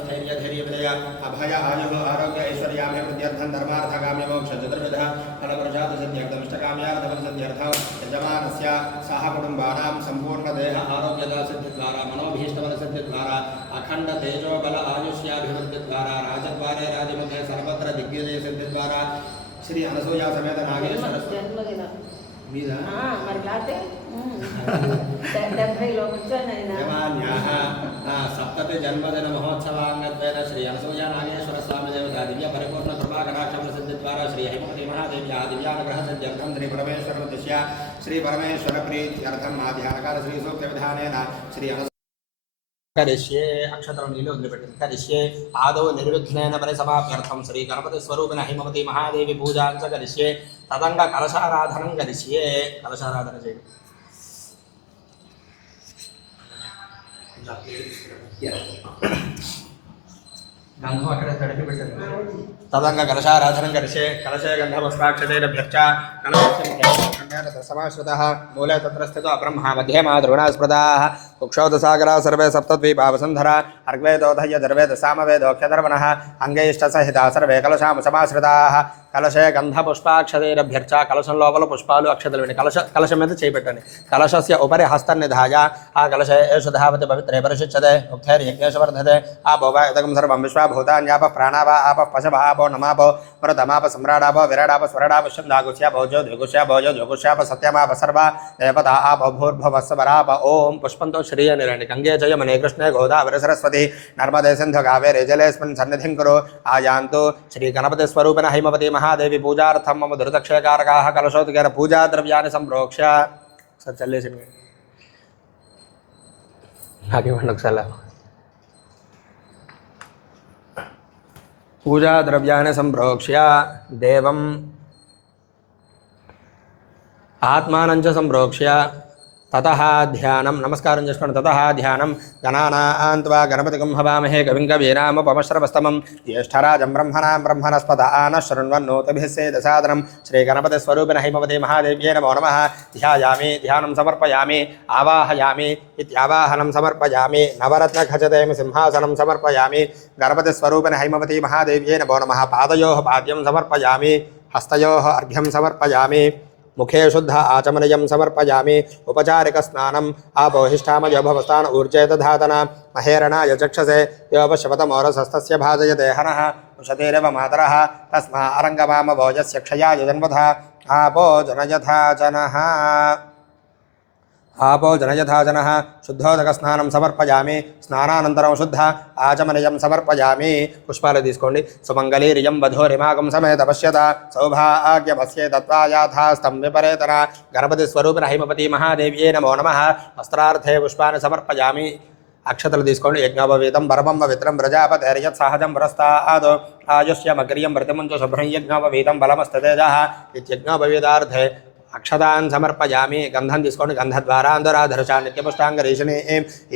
स्थैर्य धैर्य विजय अभय आयुः आरोग्य ऐश्वर्याभिवृद्ध्यर्थं धर्मार्थकाम्य मोक्ष चतुर्विध फलप्रसाद सिद्ध्यर्थं यजमानस्य सह कुटुम्बानां सम्पूर्णदेह आरोग्यदा सिद्धिद्वारा मनोभीष्टबलसिद्धिद्वारा अखण्ड तेजोबल आयुष्याभिवृद्धिद्वारा राजद्वारे राजमध्ये सर्वत्र दिग्विजय सिद्धिद्वारा श्री अनसूया समेत नागेश्वर మీదా మరి కాతే 70 లో కూర్చోనైనా దేవాన్యాః సప్తతి జన్మదిన మహోత్సవాంగత్వేన శ్రీ అనసూయ నాగేశ్వర స్వామి దేవత దివ్య పరిపూర్ణ కృపా కటాక్ష ప్రసిద్ధి ద్వారా శ్రీ హైమవతి మహాదేవ్యా దివ్యానుగ్రహ సిద్ధ్యర్థం శ్రీ పరమేశ్వర ఉద్దేశ్య శ్రీ పరమేశ్వర ప్రీత్యర్థం ఆధ్యానకాల శ్రీ సూక్త విధానేన శ్రీ करिष्ये अक्षतरं नीले वदिलिपेट्टिंदि करिष्ये आदौ निर्विघ्नेन परिसमाप्त्यर्थं श्री गणपति स्वरूपिण हिमवती महादेवी पूजां च करिष्ये तदंग कलशाराधनं करिष्ये कलशाराधन गंधम अक्कड़े तड़पि पेट्टानु तदंग कलशाराधनं करिष्ये कलशे गन्धपुष्पाक्षतेभ्यश्च कलशस्य समाश्रितः मूले तत्र स्थितो ब्रह्मा मध्ये मा द्रोणास्पदाः कुक्षौदसागरा सर्वे सप्तद्वीपा वसुन्धरा अर्ग्वेदोधय दर्वेद सामवेदोक्षधर्वणः अंगैष्टसहिता सर्वे कलशाम समाश्रिताः कलशे गंधपुष्पाक्षतेभ्यश्च कलशं लोपल पुष्पालु अक्षतलु कलशं మీద చేపెట్టండి कलशस्य उपरि हस्तं निधाय आ कलशे एष धावति पवित्रे परिशिच्यते उक्थैर्यज्ञेश वर्धते आपो वा इदं सर्वं विश्वाभूतान्यापः प्राणावा आपः पशवः आपो नमापो मृतमाप सम्राडापो विराडाप स्वराडाप शब्दागुष्यापो ज्योतिगुष्यापो ज्योतिगुष्याप सत्यमाप सर्वा देवता आपो भूर्भुवस्वराप ओम पुष्पन्तो श्रीयनिरण्य गंगे च यमुने कृष्णे गोदावरी सरस्वती नर्मदे सिन्धु कावेरी जलेऽस्मिन् सन्निधिं कुरु आयान्तु श्री गणपति स्वरूपिण हैमवती महादेवी पूजार्थं मम दुर्दक्षकारकाः कलशोदकेन पूजा द्रव्याणि संप्रोक्ष्य सर चले सिंह आगे मंडल पूजा द्रव्याणि संप्रोक्ष्य देवम् आत्मानं च संप्रोक्ष्य ततः ध्यानं नमस्कारं చేసుకోండి ततः ध्यानं गणानान्त्वा गणपतिं हवामहे कविं कवीनामुपमश्रवस्तमं ज्येष्ठराजं ब्रह्मणां ब्रह्मणस्पत आनः शृण्वन्नोतिभिः सेदसादनं श्रीगणपतिस्वरूपिण हैमवती महादेव्यै नमो नमः ध्यायामि ध्यानं समर्पयामि आवाहयामि इत्यावाहनं समर्पयामि नवरत्नखचितेमि सिंहासनं समर्पयामि गणपतिस्वरूपिण हैमवती महादेव्यै नमो नमः पादयोः पाद्यं समर्पयामि हस्तयोः अर्घ्यं समर्पयामि मुखे शुद्ध आचमनयं समर्पयामि उपचारिक स्नानम् आपोहिष्ठामयो भवस्थान ऊर्जेत धातना महेरणाय चक्षसे योपशवतमोरसस्तस्य भाजयते हनः उषतेरव मातरः तस्मा अरङ्गमाम भोजस्य क्षयाय जन्मथा आपो जनयथा जनः आपो जनयथा जनः शुद्धोदकस्नानं समर्पयामि स्नानानन्तरं शुद्ध आचमनयं समर्पयामि पुष्पाలు తీసుకోండి सुमङ्गलीर्यं वधूरिमागं समेत पश्यत सौभाग्यमस्ये तत्त्वायाथास्तं विपरेतर गणपतिस्वरूपिण हैमवती महादेव्यै नमो नमः वस्त्रार्थे पुष्पाणि समर्पयामि अक्षतలు తీసుకోండి యజ్ఞోపవీతం పరమం పవిత్రం ప్రజాపతేర్యత్ సహజం పురస్తాద్ ఆయుష్యమగ్రియం ప్రతిమంచ శుభ్రం యజ్ఞోపవీతం బలమస్తతేజః ఇత్యజ్ఞోపవీతార్థే अक्षतान् समर्पयामि गंधं తీసుకోండి गंधद्वारा अंधराधरचा नित्यपुष्टांगरीषिणी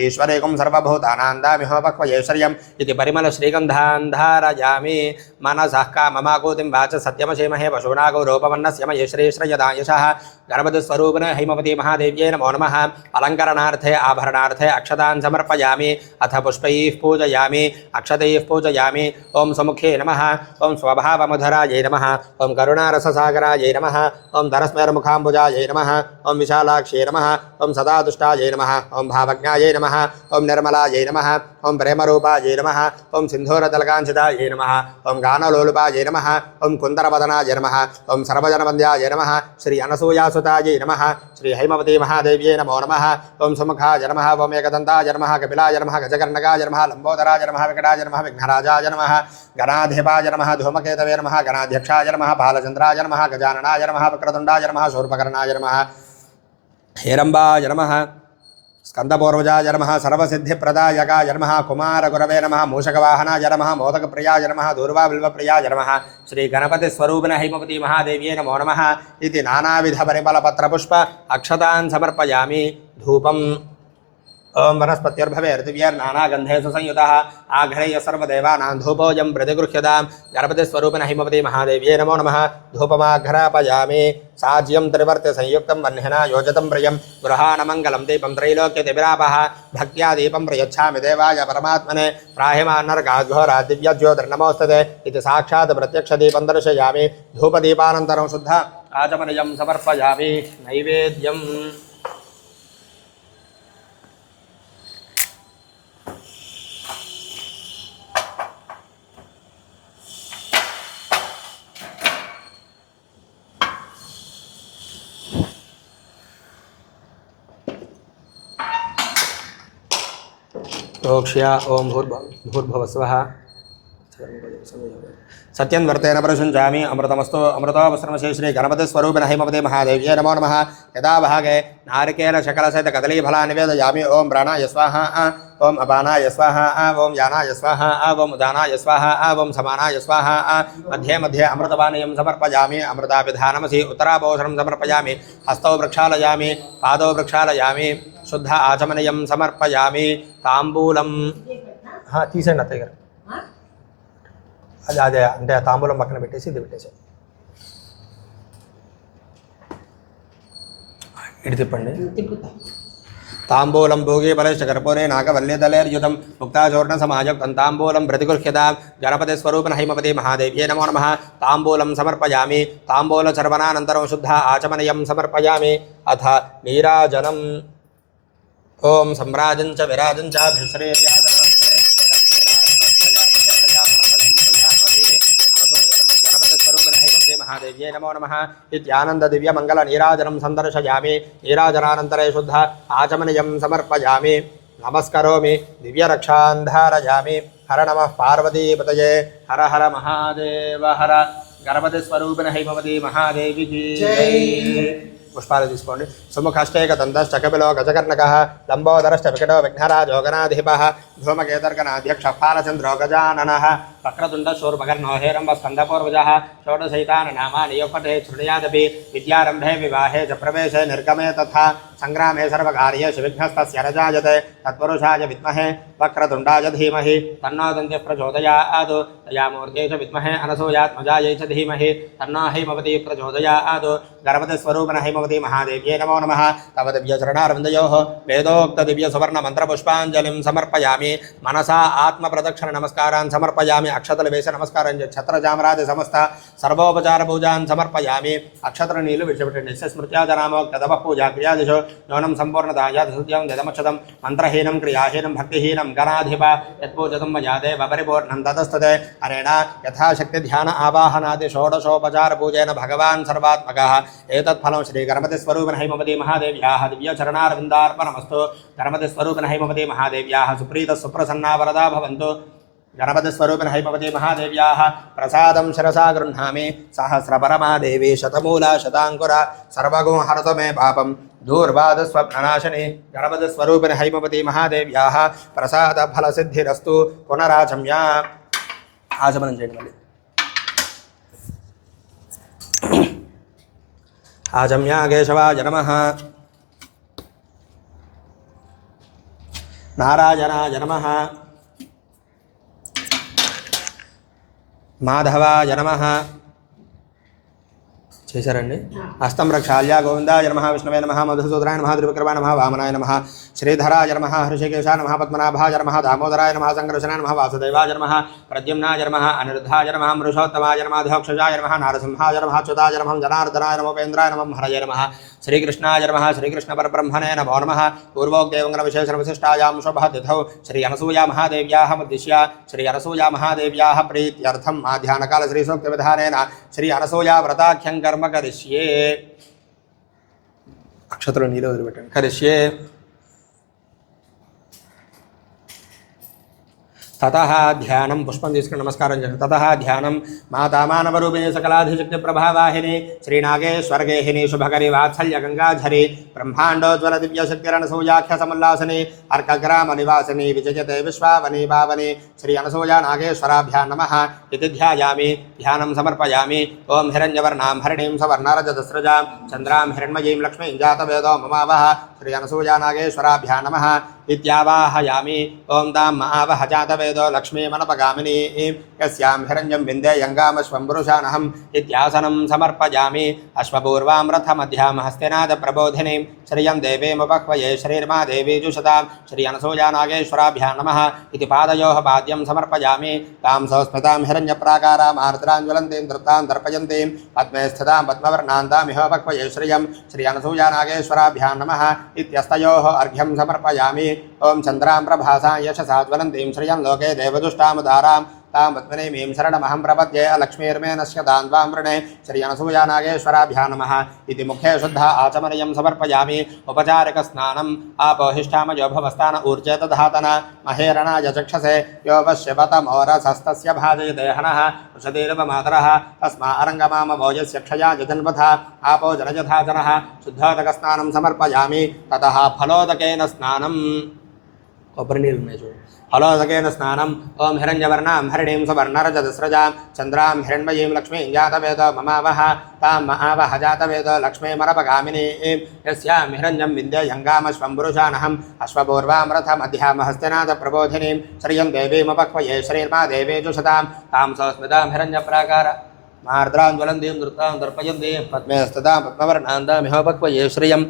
ईश्वरेकं सर्वभूतानां दामिहोपक्वयैश्वर्यम् इति परिमल श्रीगन्धान् धारयामि मनसः काममाकूतिं वाच सत्यमशीमहे पशूनागो रूपमन्नस्य मये श्रीश्रयदायशः गणपतिस्वरूपिण हैमवती महादेव्यै नमो नमः अलङ्करणार्थे आभरणार्थे अक्षतान् समर्पयामि अथ पुष्पैः पूजयामि अक्षतैः पूजयामि ओं सुमुखे नमः ओं स्वभावमधुरायै नमः ओं करुणारससागरायै नमः ओं धनस्मेरमुखाम्बुजायै नमः ओं विशालाक्ष्यै नमः ओं सदादुष्टायै नमः ओं भावज्ञायै नमः ओं निर्मलायै नमः ओं प्रेमरूपायै नमः ओं सिन्धूरतलकाञ्चितायै नमः ओं गानलोलुपायै नमः ओं कुन्दरवदनायै नमः ओं सर्वजनवन्द्यायै नमः श्री अनसूयासुतायै नमः श्री हैमवती महादेव्यै नमो नमः ओं सुमुखाय नमः ओं एकदन्ताय नमः कपिलाय नमः गजकर्णकाय नमः लम्बोदराय नमः विकटाय नमः विघ्नराजाय नमः गणाधिपाय नमः धूमकेतवे नमः गणाध्यक्षाय नमः बालचन्द्राय नमः गजाननाय नमः वक्रतुण्डाय नमः शूर्पकर्णाय नमः हेरम्बाय नमः स्कंदपूर्वजाय नमः सर्वसिद्धिप्रदायकाय नमः कुमारगुरवे नमः मूषकवाहनाय नमः मोदकप्रियाय नमः दूर्वाबिल्वप्रियाय नमः श्री गणपतिस्वरूपिण हैमवती महादेव्यै नमो नमः इति नानाविधपरिमलपत्रपुष्प अक्षतान् समर्पयामि धूपं ओं वनस्पत्यर्भवेर्दिव्यर्नानागन्धेषु संयुतः आघ्रेय सर्वदेवानां धूपोऽयं प्रतिगृह्यतां गणपतिस्वरूपिण हिमवती महादेव्यै नमो नमः धूपमाघ्रापयामि साज्यं त्रिवर्त्य संयुक्तं वह्निना योजितं प्रियं गृहाणमङ्गलं दीपं त्रैलोक्यतिविरापः भक्त्या दीपं प्रयच्छामि देवाय परमात्मने प्राहिमान्नर्गाद्घोरा दिव्यज्योतिर्नमोस्तुते इति साक्षात् प्रत्यक्षदीपं दर्शयामि धूपदीपानन्तरं शुद्ध आचमनीयं समर्पयामि नैवेद्यम् ओक्ष्या ओं भूर्भुवस्वः सत्यन्वर्तेन प्रशुञ्चामि अमृतमस्तु अमृतोपश्रमशे श्री गणपतिस्वरूपिण हिमवती महादेव्यै नमो नमः यदा भागे नारिकेलशकलसहित कदलीफला निवेदयामि ओं प्राणाय स्वाहा ओं अपानाय स्वाहा ओं यानाय स्वाहा ओं उदानाय स्वाहा ओं समानाय स्वाहा मध्ये मध्ये अमृतपानीयं समर्पयामि अमृताभिधानमसि उत्तरापोषणं समर्पयामि हस्तौ प्रक्षालयामि पादौ प्रक्षालयामि शुद्ध आचमनीयं समर्पयामि ताम्बूलं తీసేయండి అత్తయ్య గారు అది అదే అంటే తాంబూలం పక్కన పెట్టేసి ఇది పెట్టేసి ఇటు తిప్పండి ताम्बूलं भोगे बलश्चकर्पूरे नागवल्यदलैर्युतं मुक्ताचूर्णसमायुक्तं ताम्बूलं प्रतिगृह्यतां गणपतिस्वरूपिण हिमवती महादेव्यै नमो नमः ताम्बूलं समर्पयामि ताम्बूलचर्वणानन्तरं शुद्ध आचमनीयं समर्पयामि अथ नीराजनम् ओं सम्राजं च विराजं च महादेव्यै नमो नमः इत्यानंद दिव्य मंगल नीराजनं संदर्शयामि नीराजनानन्तरे शुद्ध आचमनीयं समर्पयामि नमस्करोमि दिव्य रक्षां धारयामि हर नमः पार्वतीपतये हर हर महादेव हर गणपतिस्वरूपिण हिमवती महादेवी की जय पुष्पाలు తీసుకోండి సుముఖష్టేక దంతశ్చకపిలో గజకర్ణకః లంబోదరశ్చ వికటో విఘ్నరాజో గణాధిపః ధూమకేతర్గణాధ్యక్ష ఫాలచంద్రో గజాననః వక్రతుండ శూర్పకర్ణో హేరంబ స్కందపూర్వజः షోడశైతాననామాని యొక్కటే శృణుయాదపి విద్యారంభే వివాహే చ ప్రవేశే నిర్గమే తథా సంగ్రామే సర్వకార్యేషు విఘ్నస్తస్య न जायते तत्पुरुषाय विद्महे वक्रतुण्डाय धीमहि तन्नो दन्त्यः प्रचोदयात् दयामूर्त्यै च विद्महे अनसूयात्मजायै च धीमहि तन्नो हैमवती प्रचोदयात् गणपतिस्वरूपिण हैमवती महादेव्यै नमो नमः तव दिव्यचरणारविन्दयोः वेदोक्तदिव्यसुवर्णमन्त्रपुष्पाञ्जलिं समर्पयामि मनसा आत्मप्रदक्षिण नमस्कारान् समर्पयामि अक्षतलवेश नमस्कारं छत्रचामरादि समस्त सर्वोपचारपूजान् समर्पयामि अक्षत्रनीलु विषयपठनस्य स्मृत्या जनामोक्तदवः पूजा क्रियादिषु न्यूनं सम्पूर्णतायात् सत्यं ददमक्षतं मन्त्रहीनं क्रियाहीनं भक्तिहीनं गणाधिप यत्पूजितं मया देव परिपूर्णं ततस्तते अनेन यथाशक्ति ध्यान आवाहनादि षोडशोपचारपूजेन भगवान् सर्वात्मकः एतत्फलं श्रीगणपतिस्वरूपिण हैमवती महादेव्याः दिव्यचरणारविन्दार्पणमस्तु गणपतिस्वरूपिण हैमवती महादेव्याः सुप्रीतः सुप्रसन्ना वरदा भवन्तु गणपतिस्वरूपिण हैमवती महादेव्याः प्रसादं शिरसा गृह्णामि सहस्रपरमा देवी शतमूला शताङ्कुरा सर्वगुं हरतु मे पापं दूर्वादस्वप्ननाशिनी गणपतिस्वरूपिण हैमवती महादेव्याः प्रसादफलसिद्धिरस्तु पुनराचम्य आचमनं చేయండి మళ్ళీ आचम्य केशवाय नमः नारायणाय नमः माधवाय नमः చేశారండి హస్తం రక్షాల్య గోవిందాయ నమః విష్ణవే నమః మధుసూదనాయ నమః త్రివిక్రమాయ నమః వామనాయ నమః శ్రీధరాయ నమః హృషికేశాయ నమః పద్మనాభాయ నమః దామోదరాయ నమః సంకర్షణాయ నమః వాసుదేవాయ నమః ప్రద్యుమ్నాయ నమః అనిరుద్ధాయ నమః మృషోత్తమాయ నమః ధోక్షజాయ నమః నారసింహాయ నమః చ్యుతాయ నమః జనార్దనాయ నమః ఉపేంద్రాయ నమః హరయ నమః శ్రీకృష్ణాయ నమః శ్రీకృష్ణ పరబ్రహ్మణే నమో నమః పూర్వోక్తేవంగన విశేషణ విశిష్టాయాం శుభతిథౌ శ్రీ అనసూయ మహాదేవ్యాः ఉద్దిశ్య శ్రీ అనసూయ మహాదేవ్యాः ప్రీత్యర్థం ఆధ్యానకాల శ్రీ సూక్త విధానేన శ్రీ అనసూయ వ్రతాఖ్యం కర్మ కరిష్యే అక్షతలు నీలో వదిలిపెట్టండి కరిష్యే ततः ध्यानं पुष्पं తీసుకుని నమస్కారం చేయండి ततः ध्यानं माता मानवरूपिणी सकलाधिशक्ति प्रभावाहिनी श्रीनागेश्वरगेहिनी शुभकरी वात्सल्य गंगाधरी ब्रह्मांडोज्वल दिव्यशक्तिरनसूयाख्य समुल्लासिनी अर्कग्राम निवासिनी विजयते विश्वावनी भावनी श्री अनसूया नागेश्वराभ्यां नमः इति ध्यायामि ध्यानं समर्पयामि ओं हिरण्यवर्णां हरिणीं सवर्णरजतस्रजां चन्द्रां हिरण्मयीं लक्ष्मीं जातवेदो ममावः श्री अनसूया नागेश्वराभ्यां नमः इत्यावाहयामि ओं तां महावह जातवेदो लक्ष्मीमनपगामिनी यस्यां हिरण्यं विन्देयङ्गामश्वं पुरुषानहम् इत्यासनं समर्पयामि अश्वपूर्वां रथमध्यां हस्तिनादप्रबोधिनीं श्रियं देवीमुपह्वये श्रीर्मा देवी जुषतां श्री अनसूयानागेश्वराभ्यां नमः इति पादयोः पाद्यं समर्पयामि तां संस्मृतां हिरण्यप्राकारां आर्द्राञ्ज्वलन्तीं तृप्तां तर्पयन्तीं पद्मे स्थितां पद्मवर्णान्तामिहोपक्वये श्रियं श्री अनसूयानागेश्वराभ्यां नमः इत्यस्तयोः अर्घ्यं समर्पयामि ॐ चन्द्रां प्रभासां यशसा ज्वलन्तीं श्रियं लोके देवदुष्टामुदारां तां पद्मनीमीं शरणमहं प्रपद्ये अलक्ष्मीर्मे नश्यतां त्वां वृणे श्री अनसूयानागेश्वराभ्यां नमः इति मुखे शुद्ध आचमनीयं समर्पयामि उपचारिकस्नानम् आपोहिष्ठामयो भवस्थान ऊर्जे दधातन महेरणाय चक्षसे यो वश्यवतमोरसस्तस्य भाजयते हनः वृषतीरवमातरः तस्मा अरङ्गमामभोजस्य क्षया जजन्वथा आपो जनजथा जनः शुद्धोदकस्नानं समर्पयामि ततः फलोदकेन स्नानम् फलोदकेन स्नानम् ओं हिरण्यवर्णां हरिणीं सुवर्णरजतस्रजां चन्द्रां हिरण्मयीं लक्ष्मीं जातवेदो ममावह तां महावह जातवेदो लक्ष्मीमरपगामिनीं यस्यां हिरण्यं विन्देयङ्गामश्वं पुरुषानहम् अश्वपूर्वां रथमध्यां हस्तिनादप्रबोधिनीं श्रियं देवीमुपह्वये श्रीर्मा देवी जुषतां तां सस्मितां हिरण्यप्राकार मार्द्राञ्ज्वलन्तीं नृत्तां दर्पयन्तीं पद्मे स्थितां पद्मवर्णान्तामिहोपह्वये श्रियं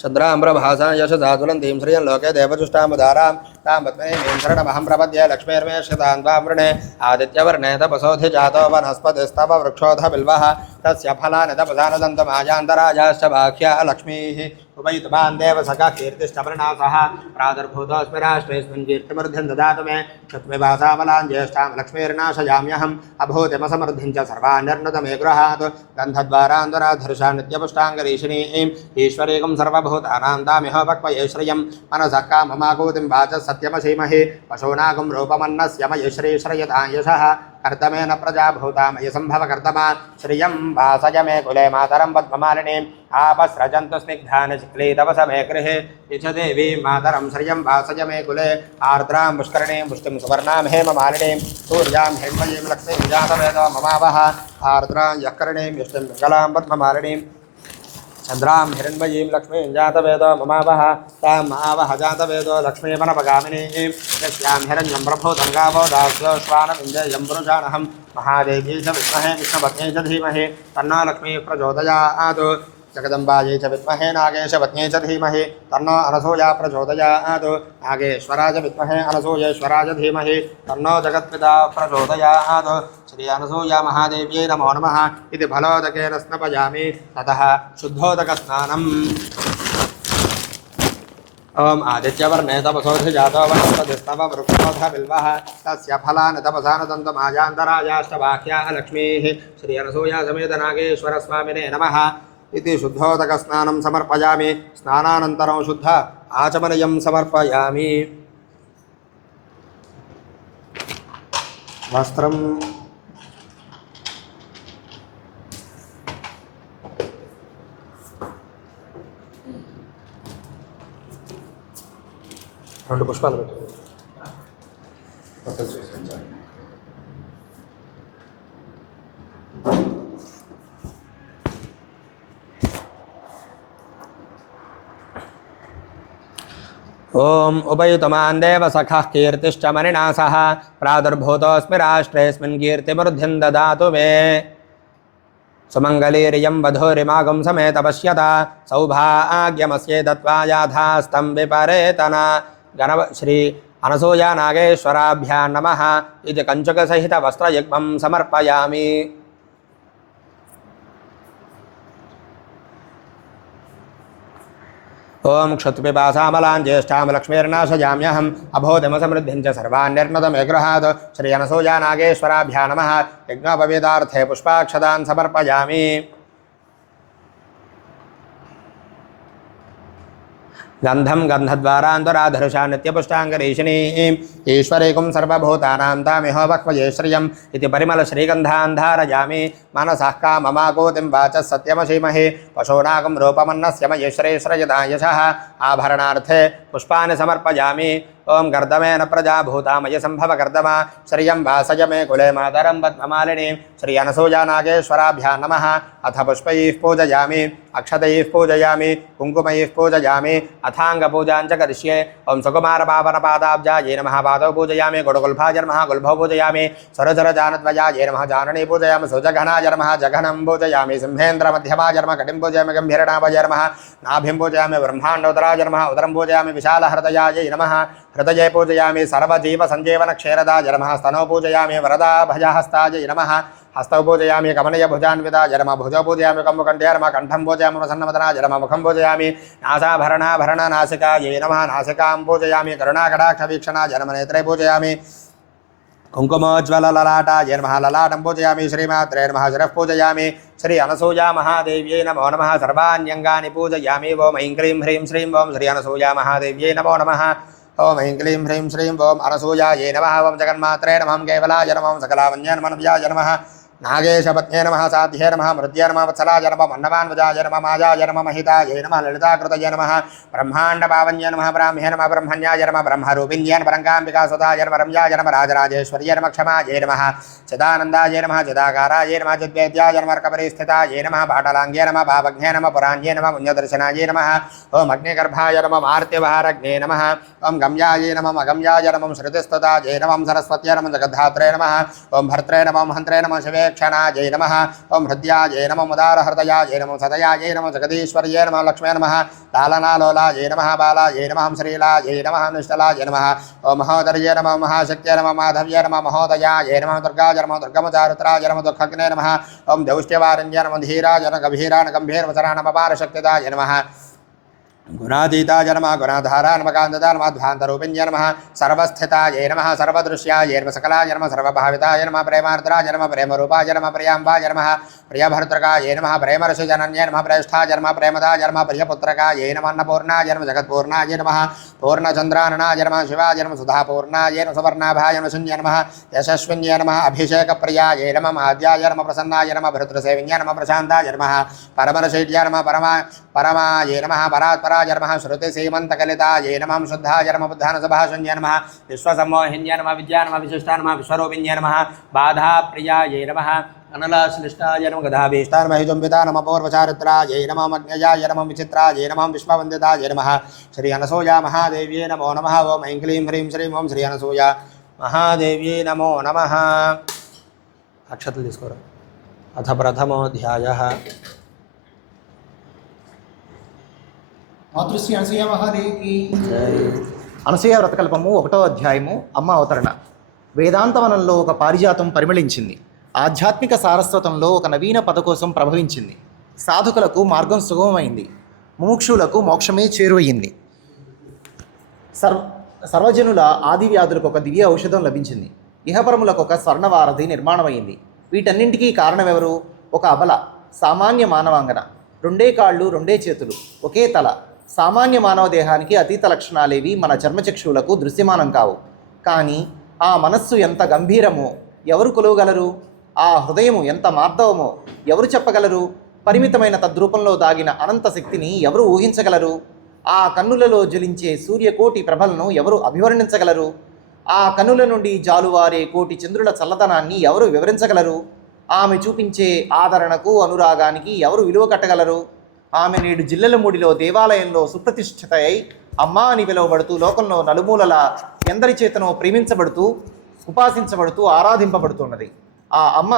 चन्द्रां प्रभासां यशसा ज्वलन्तीं श्रियं लोके देवजुष्टामुदारां तां पद्मनीमीं शरणमहं प्रपद्ये लक्ष्मीर्मेष्यतां त्वां वृणे आदित्यवर्णे तपसोऽधिजातो वनस्पतिस्तव वृक्षोऽध बिल्वः तस्य फलानि तपसानुदन्तमायान्तराजाश्च बाह्या लक्ष्मीः उपयुतवान् देवसखा कीर्तिश्चमृणासः प्रादुर्भूतोऽस्मि राष्ट्रेऽस्मिन् कीर्तिमृद्धिं ददातु मे क्षत्विवासामलां ज्येष्ठां लक्ष्मीर्नाशयाम्यहम् अभूतिमसमृद्धिं च सर्वान्यर्नुतमे गृहात् गन्धद्वारान्तराधर्षा नित्यपुष्टाङ्गरीषिणीम् ईश्वरीकं सर्वभूतानां तामिहोपक्वये श्रियं मनसः काममाकूतिं वाचः सत्यमसीमहि पशूनागं रूपमन्नस्य मयि श्रीश्रयतां यशः कर्तमेन प्रजाभूतामयि सम्भवकर्तमा श्रियं वासय मे कुले मातरं पद्ममालिनीम् आपस्रजन्तु स्निग्धानि चिक्लीतवस मे गृहे इच देवी मातरं श्रियं वासय मे कुले आर्द्रां पुष्करणीं पुष्टिं सुवर्णां हेममालिनीं सूर्यां हिरण्मयीं लक्ष्मीं जातवेदो ममावह आर्द्रां यःकरणीं युष्टिं पिङ्गलां पद्ममालिनीं चन्द्रां हिरण्मयीं लक्ष्मीं जातवेदो ममावह तां महावह जातवेदो लक्ष्मीमनपगामिनीं यस्यां हिरण्यं प्रभूतं गावो दास्योश्वानमिन्द्रियं पुरुषानहं महादेवी च विद्महे विष्णुपत्न्यै च धीमहि तन्नो लक्ष्मीः प्रचोदयात् जगदम्बायै च विद्महे नागेशपत्न्यै च धीमहि तन्नो अनसूया प्रचोदयात् नागेश्वराय विद्महे अनसूयेश्वराय धीमहि तन्नो जगत्पिता प्रचोदयात् श्री अनसूया महादेव्यै नमो नमः इति फलोदकेन स्नपयामि ततः शुद्धोदकस्नानम् ओम आदित्यवर्णे तपसोऽधिजातो वनस्पतिस्तव वृक्षोऽध बिल्वः तस्य फलानि तपसानुदन्तमायान्तराजाश्च बाह्या लक्ष्मीः श्री अनसूया समेत नागेश्वरस्वामिने नमः इति शुद्धोदकस्नानं समर्पयामि स्नानानन्तरं शुद्ध आचमनीयं समर्पयामि वस्त्रं రెండు పుష్పాలు పెట్టు ओम उपयुतमान् देवसखः कीर्तिश्च मणिना सह प्रादुर्भूतोऽस्मि राष्ट्रेऽस्मिन् कीर्तिमृद्धिं ददातु मे सुमङ्गलीरियं वधूरिमागं समेत पश्यता सौभाग्यमस्ये दत्त्वा याथास्तं विपरेतना गणव श्री अनसूया नागेश्वराभ्यां नमः इति कञ्चुकसहितवस्त्रयुग्मं समर्पयामि ओम क्षत्पिपासामलां ज्येष्ठां लक्ष्मीर्नाशयाम्यहम् अभूतिमसमृद्धिं च सर्वान्यर्नतमे गृहात् श्री अनसूया नागेश्वराभ्यां नमः यज्ञोपवीतार्थे पुष्पाक्षतान् समर्पयामि गन्धं गन्धद्वारान्तराधर्षा नित्यपुष्टाङ्गरीषिणीम् ईश्वरीकुं सर्वभूतानां तामिहोपह्वये श्रियम् इति परिमलश्रीगन्धान् धारयामि मनसः काममाकूतिं वाचः सत्यमसीमहि पशूनागं रूपमन्नस्य मयि श्रीश्रयतां यशः आभरणार्थे पुष्पाणि समर्पयामि ఓం గర్దమేన ప్రజా భూతామయ సంభవ గర్దమ శ్రియం వాసయ మే కులే మాతరం పద్మమాలిని శ్రీ అనసూయ నాగేశ్వరాభ్యా నమః. అథ పుష్పైః పూజయామి, అక్షతైః పూజయామి, కుంకుమైః పూజయామి, అథాంగపూజాంచ కరిష్యే. ఓం సుకుమార పావన పాదాబ్జాయే నమః. పాదౌ పూజయామి, గుడుగుల్ఫాయ నమః. గుల్భౌ పూజయామి, సురసుర జానద్వయాయ నమః. జాననీ పూజయామి, సుజఘనాయ నమః. జఘనం పూజయామి, సింహేంద్ర మధ్యమాయ నమః. కటిం పూజయామి, గంభీరనాభాయ నమః. నాభిం పూజయామి, బ్రహ్మాండోదరాయ నమః. ఉదరం పూజయామి, విశాలహృదయాయ నమః. హృదయే పూజయామి, సర్వజీవ సంజీవన క్షీరదాయ నమః. స్తనో పూజయామి, వరదా భజహస్తాయ నమః. హస్తౌ పూజయామి, కమనీయ భుజాన్వితాయ నమః. భుజౌ పూజయామి, కంబుకంఠే నమః. కంఠం పూజయామి, ప్రసన్నవదనాయ నమః. ముఖం పూజయామి, నాసాభరణాభరణ నాసికాయ నమః. నాసికాం పూజయామి, కరుణాకటాక్ష వీక్షణాయ నమః. నేత్రే పూజయామి, కుంకుమోజ్వలలలాటాయ నమః. లలాటం పూజయామి, శ్రీమాత్రే నమః. శిరః పూజయామి, శ్రీ అనసూయా మహాదేవ్యై నమో నమః. సర్వాణ్యంగాని పూజయామి. ఓం ఐం క్లీం హ్రీం శ్రీం ఓం శ్రీ అనసూయా మహాదేవ్యై నమో నమః. ఓం ఐం క్లీం హ్రీం శ్రీం ఓం అనసూయాయై నమః. ఓం జగన్మాత్రే నమః. కేవలాయ నమః. సకలావన్య నమః. నమః. నాగేశపత్నే నమః. సాధ్యే నమః. మృద్య నమః. వత్సలాయ నమః. మన్నవాన్వజాయ నమః. మాజాయ నమః. మహితాయ నమః. లలితాకృతయ నమః. బ్రహ్మాండ పావన్య నమః. బ్రాహ్మ్య నమః. బ్రహ్మణ్యాయ నమః. బ్రహ్మరూపిణ్య నమః. పరంకాంబికా సుతాయ నమః. రమ్యాయ నమః. రాజరాజేశ్వర్య నమః. క్షమాయ నమః. చిదానందాయ నమః. చిదాకారాయ నమః. చిద్వేద్యాయ నమః. కబరీస్థితాయ నమః. పాటలాంగ్య నమః. భావజ్ఞే నమః. పురాణ్యే నమః. పుణ్యదర్శనాయ నమః. ఓం అగ్నిగర్భాయ నమః. మార్త్యవహారజ్ఞే నమః. ఓం గమ్యాయ నమః. అగమ్యాయ నమః. శృతిస్తుతాయ నమః. సరస్వత్యై నమః. జగద్ధాత్రే నమః. ఓం భర్త్రే నమః. హంత్రే నమః. శివేక్షణాయ నమః. ఓం హృద్యాయ నమః. ఉదారహృదయాయ నమః. సదయాయ నమః. జగదీశ్వర్యే నమః. లక్ష్మీ నమః. లాలనాలోలాయ నమః. బాలాయ నమః. శ్రీలాయ నమః. నిష్టలాయ నమః. ఓం మహోదర్యే నమః. మహాశక్త్యే నమః. మాధవ్యే నమః. మహోదయాయ నమః. దుర్గాయ నమః. దుర్గమచారుత్రాయ నమః. దుఃఖగ్నే నమః. ఓం దౌష్ట్యవారణ్య నమః. ధీరాయ నమః. గభీరాయ గంభీరవచరా నమః. పారశక్తిదాయ నమః. గుణాతీతాయ నమః. గుణాధారాయ నమః. కాంతదాయ నమః. ధ్వాంతరూపిణ్య నమః. సర్వస్థితాయ నమః. సర్వదృశ్యాయ నమః. సకలాయ నమః. సర్వభావితాయ నమః. ప్రేమార్ద్రాయ నమః. ప్రేమరూపాయ నమః. ప్రియాంబాయ నమః. ప్రియభర్తృకాయ నమః. ప్రేమరసిజనన్య నమః. ప్రేష్ఠాయ నమః. ప్రేమదాయ నమః. ప్రియపుత్రకాయ నమః. అన్నపూర్ణాయ నమః. జగత్పూర్ణాయ నమః. పూర్ణచంద్రాననాయ నమః. శివాయ నమః. సుధాపూర్ణాయ నమః. సువర్ణాభాయ నమః. శూన్య నమః. యశస్విన్య నమః. అభిషేకప్రియాయ నమః. ఆద్యాయ నమః. ప్రసన్నాయ నమః. భృతృసేవిన్య నమః. ప్రశాంతాయ నమః. పరమరశైల్యాయ నమః. పరమాయ నమః. పరాత్పరాయ నమః. శృతిసీమంతకలితాయ నమః. శుద్ధాయ నమః. బుద్ధానసభాశూన్య నమః. విశ్వసమ్మోహిన్య నమః. విద్యా నమః. విశిష్టా నమః. విశ్వరూపిణ్య నమః. బాధాప్రియాయ నమః. అనలాశ్లిష్టాయ నమః. గదాభీష్టాయ నమః. హిజుంబితా నమః. పూర్వచారిత్రాయ నమః. అజ్ఞయాయ నమః. విచిత్రాయ నమః. విశ్వవందితాయ నమః. శ్రీ అనసూయా మహాదేవ్యే నమో నమః. ఓం ఐం క్లీం హ్రీం శ్రీం ఓం శ్రీ అనసూయా మహాదేవ్యే నమో నమః. అక్షతలు తీసుకోరా. అథ ప్రథమోధ్యాయః. మాతృశ్రీ అనసూయ మహాదేవికి అనసూయ వ్రతకల్పము 1వ అధ్యాయము. అమ్మ అవతరణ. వేదాంతవనంలో ఒక పారిజాతం పరిమళించింది. ఆధ్యాత్మిక సారస్వతంలో ఒక నవీన పద కోసం ప్రభవించింది. సాధకులకు మార్గం సుగమమైంది. ముముక్షులకు మోక్షమే చేరువయ్యింది. సర్వజనుల ఆది వ్యాధులకు ఒక దివ్య ఔషధం లభించింది. ఇహపరములకు ఒక స్వర్ణవారధి నిర్మాణమైంది. వీటన్నింటికీ కారణమెవరు? ఒక అబల సామాన్య మానవాంగన. 2 కాళ్ళు 2 చేతులు, ఒకే తల. సామాన్య మానవ దేహానికి అతీత లక్షణాలేవి మన చర్మచక్షువులకు దృశ్యమానం కావు. కానీ ఆ మనస్సు ఎంత గంభీరమో ఎవరు కొలవగలరు? ఆ హృదయము ఎంత మార్దవమో ఎవరు చెప్పగలరు? పరిమితమైన తద్రూపంలో దాగిన అనంత శక్తిని ఎవరు ఊహించగలరు? ఆ కన్నులలో జ్వలించే సూర్యకోటి ప్రభలను ఎవరు అభివర్ణించగలరు? ఆ కన్నుల నుండి జాలువారే కోటి చంద్రుల చల్లదనాన్ని ఎవరు వివరించగలరు? ఆమె చూపించే ఆదరణకు అనురాగానికి ఎవరు విలువ కట్టగలరు? ఆమె నేడు జిల్లెలమూడిలో దేవాలయంలో సుప్రతిష్ఠిత అయి అమ్మా అని పిలువబడుతూ లోకంలో నలుమూలల ఎందరి చేతనో ప్రేమించబడుతూ ఉపాసించబడుతూ ఆరాధింపబడుతున్నది. ఆ అమ్మ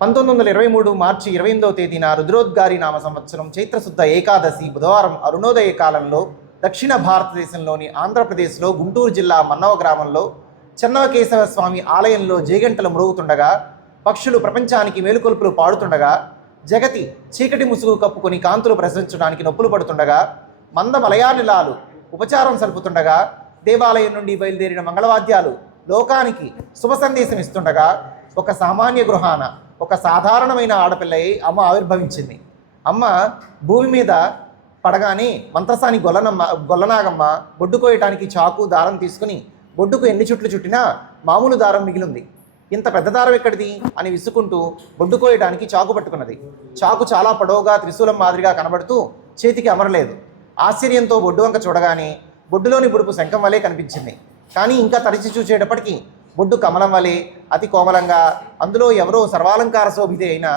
1923 మార్చి 28వ తేదీన రుద్రోద్గారి నామ సంవత్సరం చైత్రశుద్ధ ఏకాదశి బుధవారం అరుణోదయ కాలంలో దక్షిణ భారతదేశంలోని ఆంధ్రప్రదేశ్లో గుంటూరు జిల్లా మన్నవ గ్రామంలో చెన్నవకేశవ స్వామి ఆలయంలో జేగంటలు మ్రోగుతుండగా, పక్షులు ప్రపంచానికి మేలుకొల్పులు పాడుతుండగా, జగతి చీకటి ముసుగు కప్పుకొని కాంతులు ప్రసరించడానికి నొప్పులు పడుతుండగా, మంద మలయాళిలాలు ఉపచారం సలుపుతుండగా, దేవాలయం నుండి బయలుదేరిన మంగళవాద్యాలు లోకానికి శుభ సందేశం ఇస్తుండగా, ఒక సామాన్య గృహాన ఒక సాధారణమైన ఆడపిల్లై అమ్మ ఆవిర్భవించింది. అమ్మ భూమి మీద పడగానే మంత్రసాని గొల్లనాగమ్మ బొడ్డు కోయటానికి చాకు దారం తీసుకుని బొడ్డుకు ఎన్ని చుట్లు చుట్టినా మామూలు దారం మిగిలింది. ఇంత పెద్ద దారం ఎక్కడిది అని విసుకుంటూ బొడ్డు కోయడానికి చాకు పట్టుకున్నది. చాకు చాలా పొడవుగా త్రిశూలం మాదిరిగా కనబడుతూ చేతికి అమరలేదు. ఆశ్చర్యంతో బొడ్డు వంక చూడగానే బొడ్డులోని బుడుపు శంఖం వలె కనిపించింది. కానీ ఇంకా తరిచి చూసేటప్పటికీ బొడ్డు కమలం వలె అతి కోమలంగా, అందులో ఎవరో సర్వాలంకార శోభిత అయిన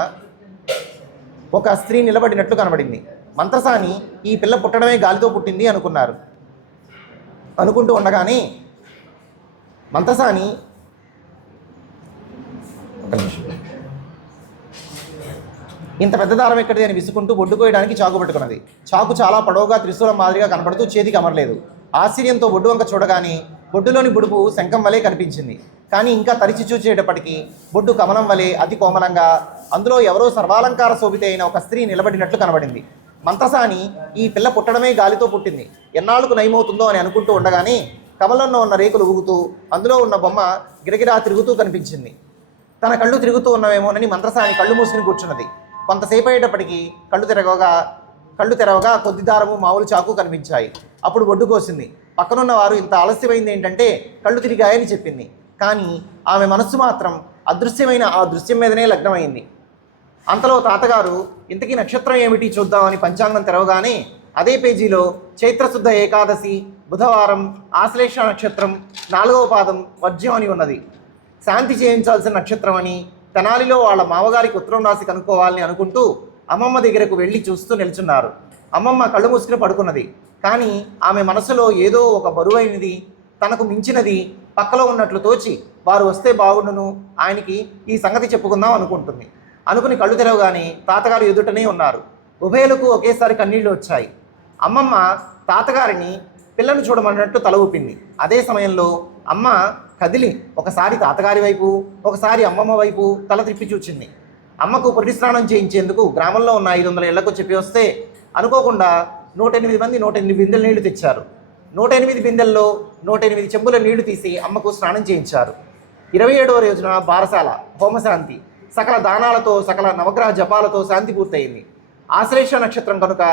ఒక స్త్రీ నిలబడినట్లు కనబడింది. మంత్రసాని ఈ పిల్ల పుట్టడమే గాలితో పుట్టింది అనుకుంటూ ఉండగానే మంత్రసాని ఇంత పెద్ద దారం ఎక్కడిది అని విసుకుంటూ బొడ్డు కోయడానికి చాకు పెట్టుకున్నది. చాకు చాలా పొడవుగా త్రిశూలం మాదిరిగా కనపడుతూ చేతికి అమరలేదు. ఆశ్చర్యంతో బొడ్డు వంక చూడగానే బొడ్డులోని బుడుపు శంఖం వలె కనిపించింది. కానీ ఇంకా తరిచి చూచేటప్పటికీ బొడ్డు కమలం వలె అతి కోమలంగా, అందులో ఎవరో సర్వాలంకార శోభిత అయిన ఒక స్త్రీ నిలబడినట్లు కనబడింది. మంత్రసాని ఈ పిల్ల పుట్టడమే గాలితో పుట్టింది, ఎన్నాళ్ళకు నయమవుతుందో అని అనుకుంటూ ఉండగానే కమలంలో ఉన్న రేకులు ఊగుతూ అందులో ఉన్న బొమ్మ గిరగిరా తిరుగుతూ కనిపించింది. తన కళ్ళు తిరుగుతూ ఉన్నవేమోనని మంత్రసాని కళ్ళు మూసుకుని కూర్చున్నది. కొంతసేపు అయ్యేటప్పటికీ కళ్ళు తెరవగా కొద్ది దారము మామూలు చాకు కనిపించాయి. అప్పుడు బొడ్డు కోసింది. పక్కనున్న వారు ఇంత ఆలస్యమైంది ఏంటంటే కళ్ళు తిరిగాయని చెప్పింది. కానీ ఆమె మనస్సు మాత్రం అదృశ్యమైన ఆ దృశ్యం మీదనే లగ్నమైంది. అంతలో తాతగారు ఇంతకీ నక్షత్రం ఏమిటి చూద్దామని పంచాంగం తెరవగానే అదే పేజీలో చైత్రశుద్ధ ఏకాదశి, బుధవారం, ఆశ్లేష నక్షత్రం, 4వ పాదం, వర్జ్యం అని ఉన్నది. శాంతి చేయించాల్సిన నక్షత్రం అని తెనాలిలో వాళ్ళ మామగారికి ఉత్తరం రాసి కనుక్కోవాలని అనుకుంటూ అమ్మమ్మ దగ్గరకు వెళ్ళి చూస్తూ నిల్చున్నారు. అమ్మమ్మ కళ్ళు మూసుకుని పడుకున్నది. కానీ ఆమె మనసులో ఏదో ఒక బరువైనది, తనకు మించినది పక్కలో ఉన్నట్లు తోచి వారు వస్తే బాగుండును, ఆయనకి ఈ సంగతి చెప్పుకుందాం అనుకుని కళ్ళు తెరవగానే తాతగారు ఎదుటనే ఉన్నారు. ఉభయలకు ఒకేసారి కన్నీళ్లు వచ్చాయి. అమ్మమ్మ తాతగారిని పిల్లను చూడమన్నట్టు తల ఊపింది. అదే సమయంలో అమ్మ కదిలి ఒకసారి తాతగారి వైపు, ఒకసారి అమ్మమ్మ వైపు తల త్రిప్పి చూచింది. అమ్మకు పురిస్నానం చేయించేందుకు గ్రామంలో ఉన్న 500 ఇళ్లకు చెప్పి వస్తే అనుకోకుండా 108 మంది 108 బిందెల నీళ్లు తెచ్చారు. 108 బిందెల్లో 108 చెంబుల నీళ్లు తీసి అమ్మకు స్నానం చేయించారు. 27వ రోజున బారసాల, హోమశాంతి, సకల దానాలతో, సకల నవగ్రహ జపాలతో శాంతి పూర్తయింది. ఆశ్లేష నక్షత్రం కనుక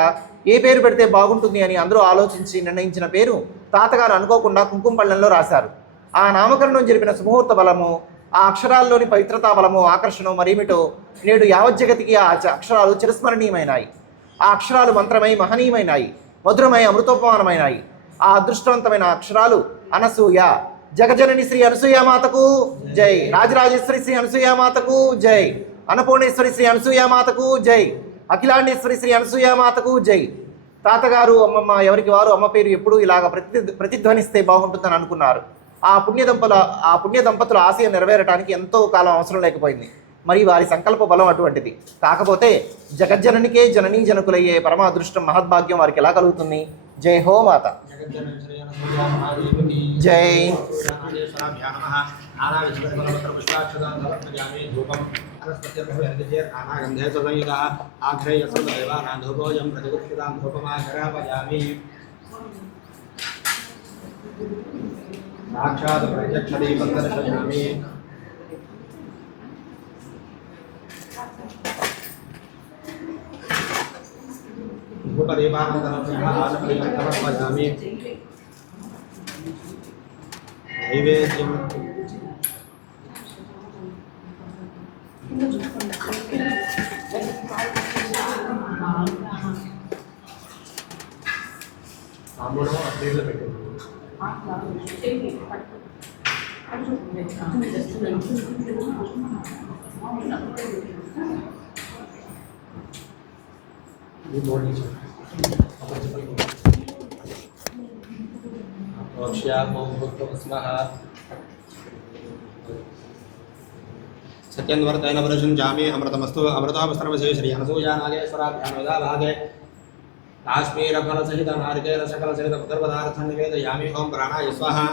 ఏ పేరు పెడితే బాగుంటుంది అని అందరూ ఆలోచించి నిర్ణయించిన పేరు తాతగారు అనుకోకుండా కుంకుమ పళ్ళెంలో రాశారు. ఆ నామకరణం జరిపిన సుముహూర్త బలము, ఆ అక్షరాల్లోని పవిత్రతా బలము, ఆకర్షణ మరేమిటో నేడు యావజ్జగతికి ఆ అక్షరాలు చిరస్మరణీయమైనాయి. ఆ అక్షరాలు మంత్రమై మహనీయమైనాయి, మధురమై అమృతోపమానమైనాయి. ఆ అదృష్టవంతమైన అక్షరాలు అనసూయ. జగజనని శ్రీ అనసూయామాతకు జై. రాజరాజేశ్వరి శ్రీ అనసూయామాతకు జై. అన్నపూర్ణేశ్వరి శ్రీ అనసూయామాతకు జై. అఖిలాండేశ్వరి శ్రీ అనసూయామాతకు జై. తాతగారు అమ్మమ్మ ఎవరికి వారు అమ్మ పేరు ఎప్పుడూ ఇలాగ ప్రతిధ్వనిస్తే బాగుంటుందని అనుకున్నారు. ఆ పుణ్య దంపతుల ఆశయం నెరవేరడానికి ఎంతో కాలం అవసరం లేకపోయింది. మరి వారి సంకల్ప బలం అటువంటిది. కాకపోతే జగజ్జననికే జననీ జనకులయ్యే పరమ అదృష్టం, మహద్భాగ్యం వారికి ఎలా కలుగుతుంది? జై హో మాత. జై. సాక్షాత్ ప్రత్యక్ష దీపం దర్శయామి. ధూపదీపానంతరం ఆచమనీయం సమర్పయామి. నైవేద్యం తాంబూలం అట్లీలో పెట్టింది. సత్యంవర్తైన పురుషం జామి అమృతమస్తు. అమృతావస్త్రవశే శ్రీ అనసూయా నాగేశ్వరాభ్యాం భాగే కాశ్మీర ఫల సహిత నారికేల సకల సహిత పదార్థ నివేదయామి. ఓం ప్రాణాయ స్వాహా,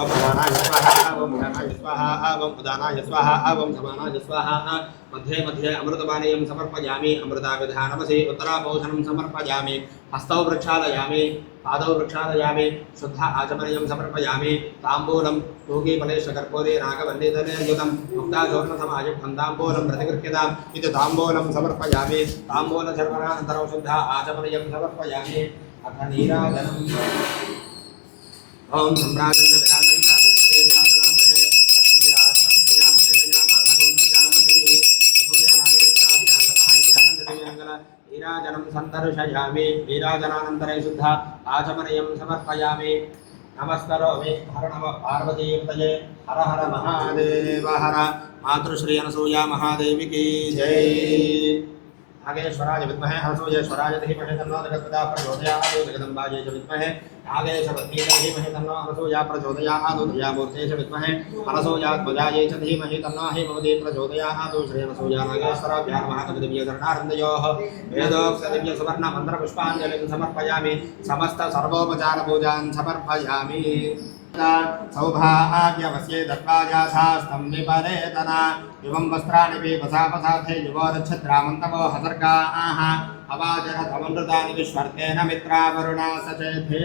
ఓం ప్రాణాయ స్వాహా, ఓం ప్రాణాయ స్వాహా, ఓం ఉదానాయ స్వాహా, ఓం సమానాయ స్వాహా. మధ్యే మధ్యే అమృతపానీయం సమర్పయామి. అమృతావిధానమసి ఉత్తరాపోషణం సమర్పయామి. హస్తౌ వృక్షాలయామి, పాదౌ వృక్షాలయామి. శుద్ధ ఆచమనీయం సమర్పయామి. తాంబూలం తూగీఫలేష కర్పూరే నాగవల్లీతలేర్యుతం ముక్తాచూర్ణసమాయుక్తం తాంబూలం ప్రతిగృహ్యతాం. ఇది తాంబూలం సమర్పయామి. తాంబూల శర్వనానంతరం శుద్ధ ఆచమనీయం సమర్పయామి. అథ నీరాజనం. ఓం సంప్రాజన విరాజన నీరాజనం సంతర दर्शयामि नीराजनानन्तरे शुद्ध आचमनीयं समर्पयामि नमस्करोमि हर नमः पार्वतीपतये हर हर महादेव हर मातृश्री अनसूया महादेवी की जय नागेश्वराय विद्महे हंसोजेश्वराय धीमहि तन्नो जगत्प्रदा प्रचोदयात् जगदम्बायै च विद्महे नागेशवत्यै धीमहि तन्नो अनसूया प्रचोदयात् दयामूर्त्यै च विद्महे अनसूयात्मजायै च धीमहि तन्नो हेमवती प्रचोदयात् श्री अनसूया नागेश्वराभ्यां नमः दिव्यचरणारविन्दयोः वेदोक्तदिव्यसुवर्णमन्त्रपुष्पाञ्जलिं समर्पयामि समस्त सर्वोपचारपूजां समर्पयामि सौभाग्यवस्ये दत्वाजाशास्तं विपरेतना एवं वस्त्राणि विवसापसाथे युवोरच्छद्रामन्तमो हसर्गाः अवाजरथमनृतानि विश्वर्तेन मित्रावरुणा सचेथे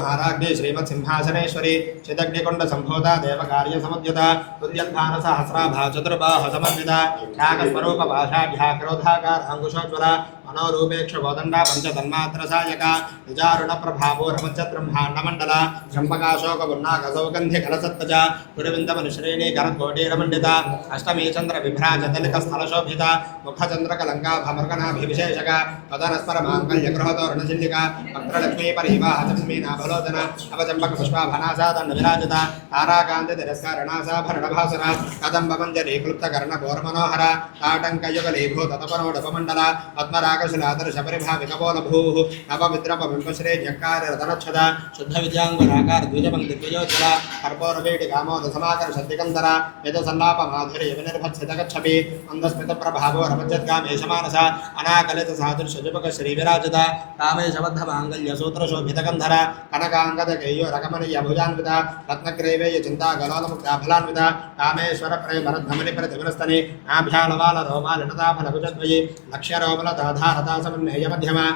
महाराज्ञे श्रीमत्सिंहासनेश्वरी चिदग्निकुण्ड सम्भूता देवकार्य समुद्यता तुल्यद्भानसहस्राभा चतुर्बाह समन्विता नागस्वरूपभाषाढ्या क्रोधाकार अङ्कुशोज्वला मनोरूपेक्ष गोदण्डा पञ्चतन्मात्रसायका निजारुणप्रभापूरमञ्चब्रह्माण्डमण्डला चम्पकाशोकपुन्नाकसौगन्ध्यकलसत्तजा गुरुविन्दमनुश्रेणी करकोटीरमण्डिता अष्टमी चन्द्रविभ्राजतलिकस्थलशोभिता मुखचन्द्रकलङ्काभमर्गणाभिविशेषका पदनस्मरमाङ्गल्यगृहतोरणचिल्लिका वक्त्रलक्ष्मी परिवाहतस्मीनाभलोचना अवचम्पकपुष्पाभनासादण्डविराजिता ताराकान्तितिरस्कारणासाभरणभासरा कदम्बमञ्जरीक्लुप्तकर्णघोरमनोहर ताटङ्कयुगलीभूततपनोडपमण्डला पद्मरागशिलादर्शपरिभाविकपोलभूः नवविद्रपबिम्बश्री जक्काररतनच्छदा शुद्धविद्याङ्गुराकार द्विजपङ्क्तिद्वयोज्ज्वला कर्पूरवीटिकामोदसमाकर्षद्दिगन्धरा यजसल्लापमाधुर्यविनिर्भत्सितगच्छपि मन्दस्मितप्रभावो रमज्जद्गामेशमानसा अनाकलितसादृश्यजुपकश्रीविराजिता कामेशबद्धमाङ्गल्यसूत्रशोभितगन्धरा कनकाङ्गदकेयोरकमनीयभुजान्विता रत्नग्रैवेयचिन्तागलोलमुक्ताफलान्विता कामेश्वरप्रेमरध्वमनिप्रतिमनस्तनि आभ्यालवालरोमालिनताफलकुजद्वयि लक्ष्यरोमलदाधारता समन्वय मध्यमा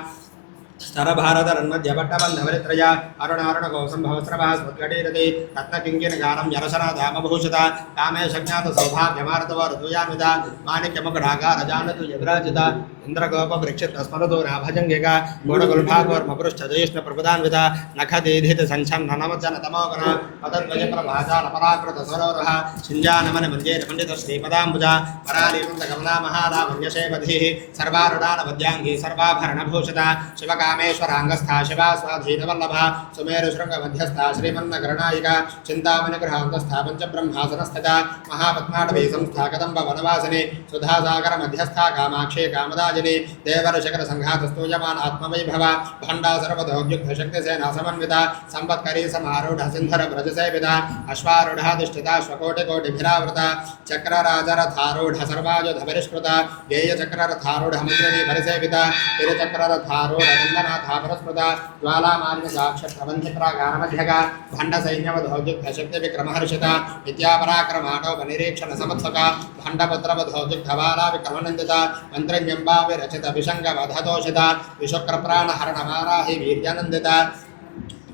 स्तरभारतरन्मध्यपट्टबन्धवरित्रया अरुणारुणगोसम्भवस्रभः स्मद्घटीरति रत्नकिङ्किणगारं यरसनाधामभूषिता कामेशज्ञातसौभाग्यमार्तवरतुयान्विता माणिक्यमुकुडाकारजानतु यविराजिता इन्द्रगोपवृक्षितस्मरतो नाभजङ्गिका गुणगुल्भागोर्मपुरुष्ठजयिष्णप्रपदान्विता नखदीधितसङ्क्षन्ननमज्जनतमोगुण पदद्वयप्रभासालपराकृतसरोरः शिञ्जानमनमञ्जेरपण्डितश्रीपदाम्बुजा परालीमन्तकमलामहालावण्यशेवधिः सर्वारुणानवद्याङ्गी सर्वाभरणभूषिता शिवकामेश्वराङ्गस्था शिवा स्वाधीनवल्लभा सुमेरुशृङ्गमध्यस्था श्रीमन्नगरनायिका चिन्तामणिगृहान्तस्था पञ्चब्रह्मासनस्थिता महापद्माटवी संस्था कदम्बवनवासिनी सुधासागरमध्यस्था कामाक्षी कामदाजिनी देवरशकरसङ्घातस्तूयमान आत्मवैभव भण्डा सर्वदोग्युक्तशक्तिसेना समन्विता सम्पत्करी समारूढ सिन्धर व्रजसेविता अश्वारूढाधिष्ठिता श्वकोटिकोटिभिरावृता चक्रराजरथारूढ सर्वायुधपरिष्कृता गेयचक्ररथारूढ मन्त्रिणी परिसेविता तिरुचक्ररथारूढ वन्दनाथा परस्मृता ज्वालामालिन्यसाक्षप्रबन्धिप्रागानमध्यगा भण्डसैन्यवधोद्युक्तशक्तिविक्रमहर्षिता विद्यापराक्रमाटोपनिरीक्षणसमत्सका भण्डपुत्रवधोद्युक्तबाला विक्रमनन्दिता मन्त्रण्यम्बा विरचित विशङ्गवधतोषिता विशुक्रप्राणहरणमाराहि वीर्यानन्दिता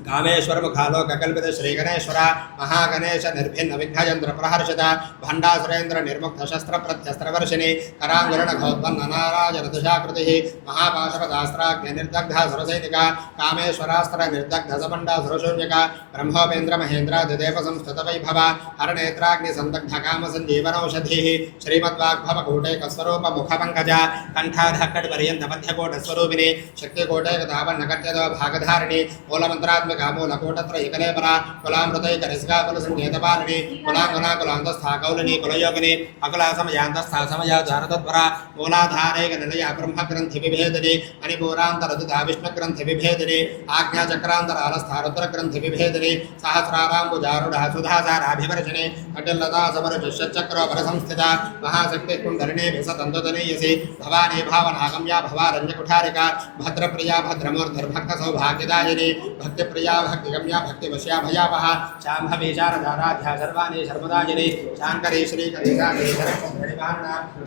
कामेश्वरमुखालोककल्पित श्रीगणेश्वर महागणेश निर्भिन्न विघ्नयन्त्र प्रहर्षिता भण्डासुरेन्द्र निर्मुक्त शस्त्र प्रत्यस्त्रवर्षिणी कराङ्गुरणघोत्पन्न नारायणदशाकृतिः महापाशपदास्त्राग्नि निर्दग्धा सुरसैनिका कामेश्वरास्त्र निर्दग्ध सबण्डा सुरशून्यका ब्रह्मोपेन्द्र महेन्द्रादिदेव संस्कृत वैभव हरनेत्राग्नि संदग्ध काम संजीवनौषधिः श्रीमद्वाग्भवकूटैकस्वरूप मुखपङ्कजा कण्ठाधकटपर्यन्त मध्यकोटस्वरूपिणी शक्तिकोटैकतावन्नकट्यतो भागधारिणी मूलमन्त्रात्मक मूलकोटत्रयकलेपरा कुलामृतैकरिस्काकुलसङ्केतपालिनी कुलाङ्गुना कुलान्तस्था कौलिनी कुलयोगिनी अकुलासमयान्तस्था समयाचारतत्परा मूलाधारैकनिलया ब्रह्मग्रन्थिविभेदिनी मणिपूरान्तरदुता विष्णुग्रन्थिविभेदिनी आज्ञाचक्रान्तरालस्था रुद्रग्रन्थिविभेदिनी सहस्राराम्बुजारूढः सुधासाराभिवर्षिणी कटिल्लता समरचक्रोपरसंस्थिता महाशक्तिकुण्डलिनी विसतन्तुतनीयसी भवानी भावनागम्या भवारण्यकुठारिका भद्रप्रिया भद्रमूर्तिर्भक्तसौभाग्यदायिनी भक्तिप्रिया भक्तिगम्या भक्तिवश्या भयावह शाम्भवी शारदाराध्या सर्वाणी शर्मदायिनी शाङ्करी श्रीकरीशानी शरणा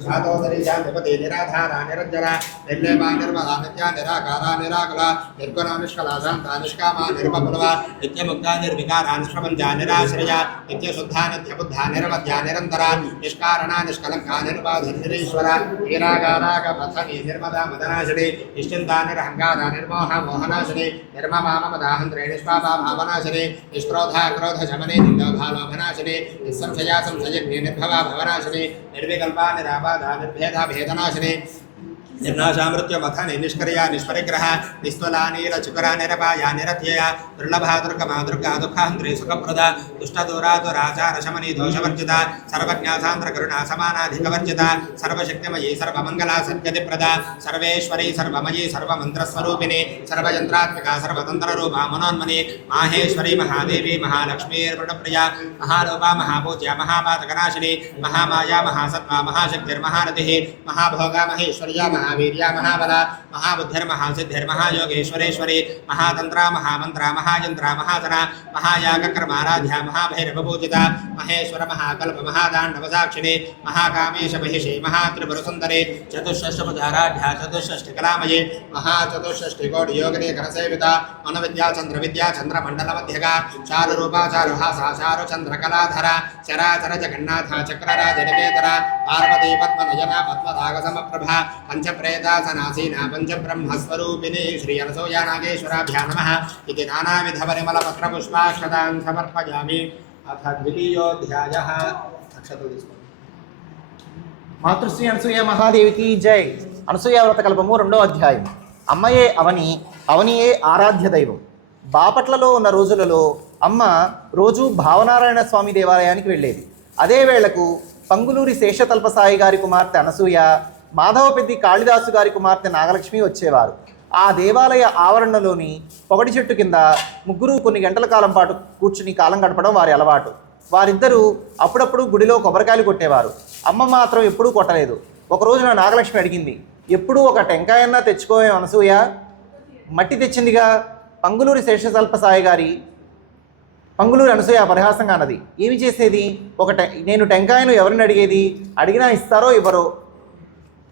शातोदरी शान्तिपति निराधारा निरञ्जना निर्लेपा निर्मला नित्या निराकारा निराकुला निर्गुणा निष्कला शान्ता निष्कामा निर्मलवा नित्यमुक्ता निर्विकारा निष्प्रपञ्चा निराश्रया नित्यशुद्धा नित्यबुद्धा निरवध्या निरन्तरा निष्कारणा निष्कलङ्का निर्बाधनिरीश्वरा निरागारागपथनी निर्मदा मदनाशिनी निश्चिन्ता निरहङ्कारा निर्मोहा मोहनाशिनी निर्ममा ममदाहन्त्रे निष्पापा भावनाशिनी निष्क्रोधा क्रोधशमने निन्दोभालोभनाशिनी निस्संशया संशयज्ञे निर्भवा भवनाशिनी निर्विकल्पा निराबाधा निर्भेदा भेदनाशिनी నిర్నాశామృత్యమథ నిష్క్రియా నిష్పరిగ్రహ నిస్వలా నీలచుకరా నిరపాయా నిరత్యయ దుర్లభా దుర్గమా దుర్గా దుఃఖాంధ్రీ సుఖప్రద దుష్టదూరాదురాచార శమనీ దోషవర్జిత సర్వజ్ఞాసాంధ్ర కరుణా సమానాధికవర్జిత సర్వశక్తిమయీ సర్వమంగళా సద్గతిప్రద సర్వేశ్వరీ సర్వమయీ సర్వమంత్రస్వరూపిణి సర్వయంత్రాత్మికా సర్వతంత్రరూపా మనోన్మని మాహేశ్వరీ మహాదేవి మహాలక్ష్మీర్వణప్రియ మహారూపా మహాపూజ్య మహాపాతకనాశిని మహామాయా మహాసత్వా మహాశక్తిర్మహారథి మహాభోగా మహేశ్వర్యా महावीर्या महाबला महाबुद्धिर्महासिद्धिर्महायोगेश्वरेश्वरी महातंत्रा महामंत्रा महायंत्रा महासना महायागकर्माराध्या महाभैरवपूजिता महेश्वर महाकल्प महादांडव साक्षिणी महाकामेश महिषी महात्रिपुरसुंदरी चतुष्षष्टिपदाराध्या चतुष्षष्टिकलामयी महाचतुष्षष्टिकोटि योगिनी करसेविता मनोविद्या चंद्रविद्या चंद्रमंडलमध्यगा चारुरूपा चारुहासा चारुचंद्रकलाधरा चराचर जगन्नाथ चक्रराजनिकेतरा पार्वती पद्मनयना पद्मदागसमप्रभा पंचप्रेतासनासीना पंचब्रह्मस्वरूपिणी श्री अनसूया नागेश्वराभ्यां नमः इति नानाविधपरिमलपत्रपुष्पाक्षतान् समर्पयामि। अथ द्वितीयोऽध्यायः। మాతృశ్రీ అనసూయ మహాదేవికి జై. అనసూయ వ్రత కల్పము 2వ అధ్యాయం. అమ్మయే అవని, అవనియే ఆరాధ్య దైవం. బాపట్లలో ఉన్న రోజులలో అమ్మ రోజు భావనారాయణ స్వామి దేవాలయానికి వెళ్ళేది. అదే వేళకు పంగులూరి శేషతల్పసాయి గారి కుమార్తె అనసూయ, మాధవపెద్ది కాళిదాసు గారి కుమార్తె నాగలక్ష్మి వచ్చేవారు. ఆ దేవాలయ ఆవరణలోని పొగడి చెట్టు కింద ముగ్గురు కొన్ని గంటల కాలం పాటు కూర్చుని కాలం గడపడం వారి అలవాటు. వారిద్దరూ అప్పుడప్పుడు గుడిలో కొబ్బరికాయలు కొట్టేవారు. అమ్మ మాత్రం ఎప్పుడూ కొట్టలేదు. ఒకరోజున నాగలక్ష్మి అడిగింది, ఎప్పుడూ ఒక టెంకాయన్నా తెచ్చుకోవే అనసూయ? మట్టి తెచ్చిందిగా. పంగులూరి శేషతల్పసాయి గారి పంగులూరి అనసూయ పరిహాసంగా అన్నది. ఏమి చేసేది? నేను టెంకాయను ఎవరిని అడిగేది? అడిగినా ఇస్తారో ఇవ్వరో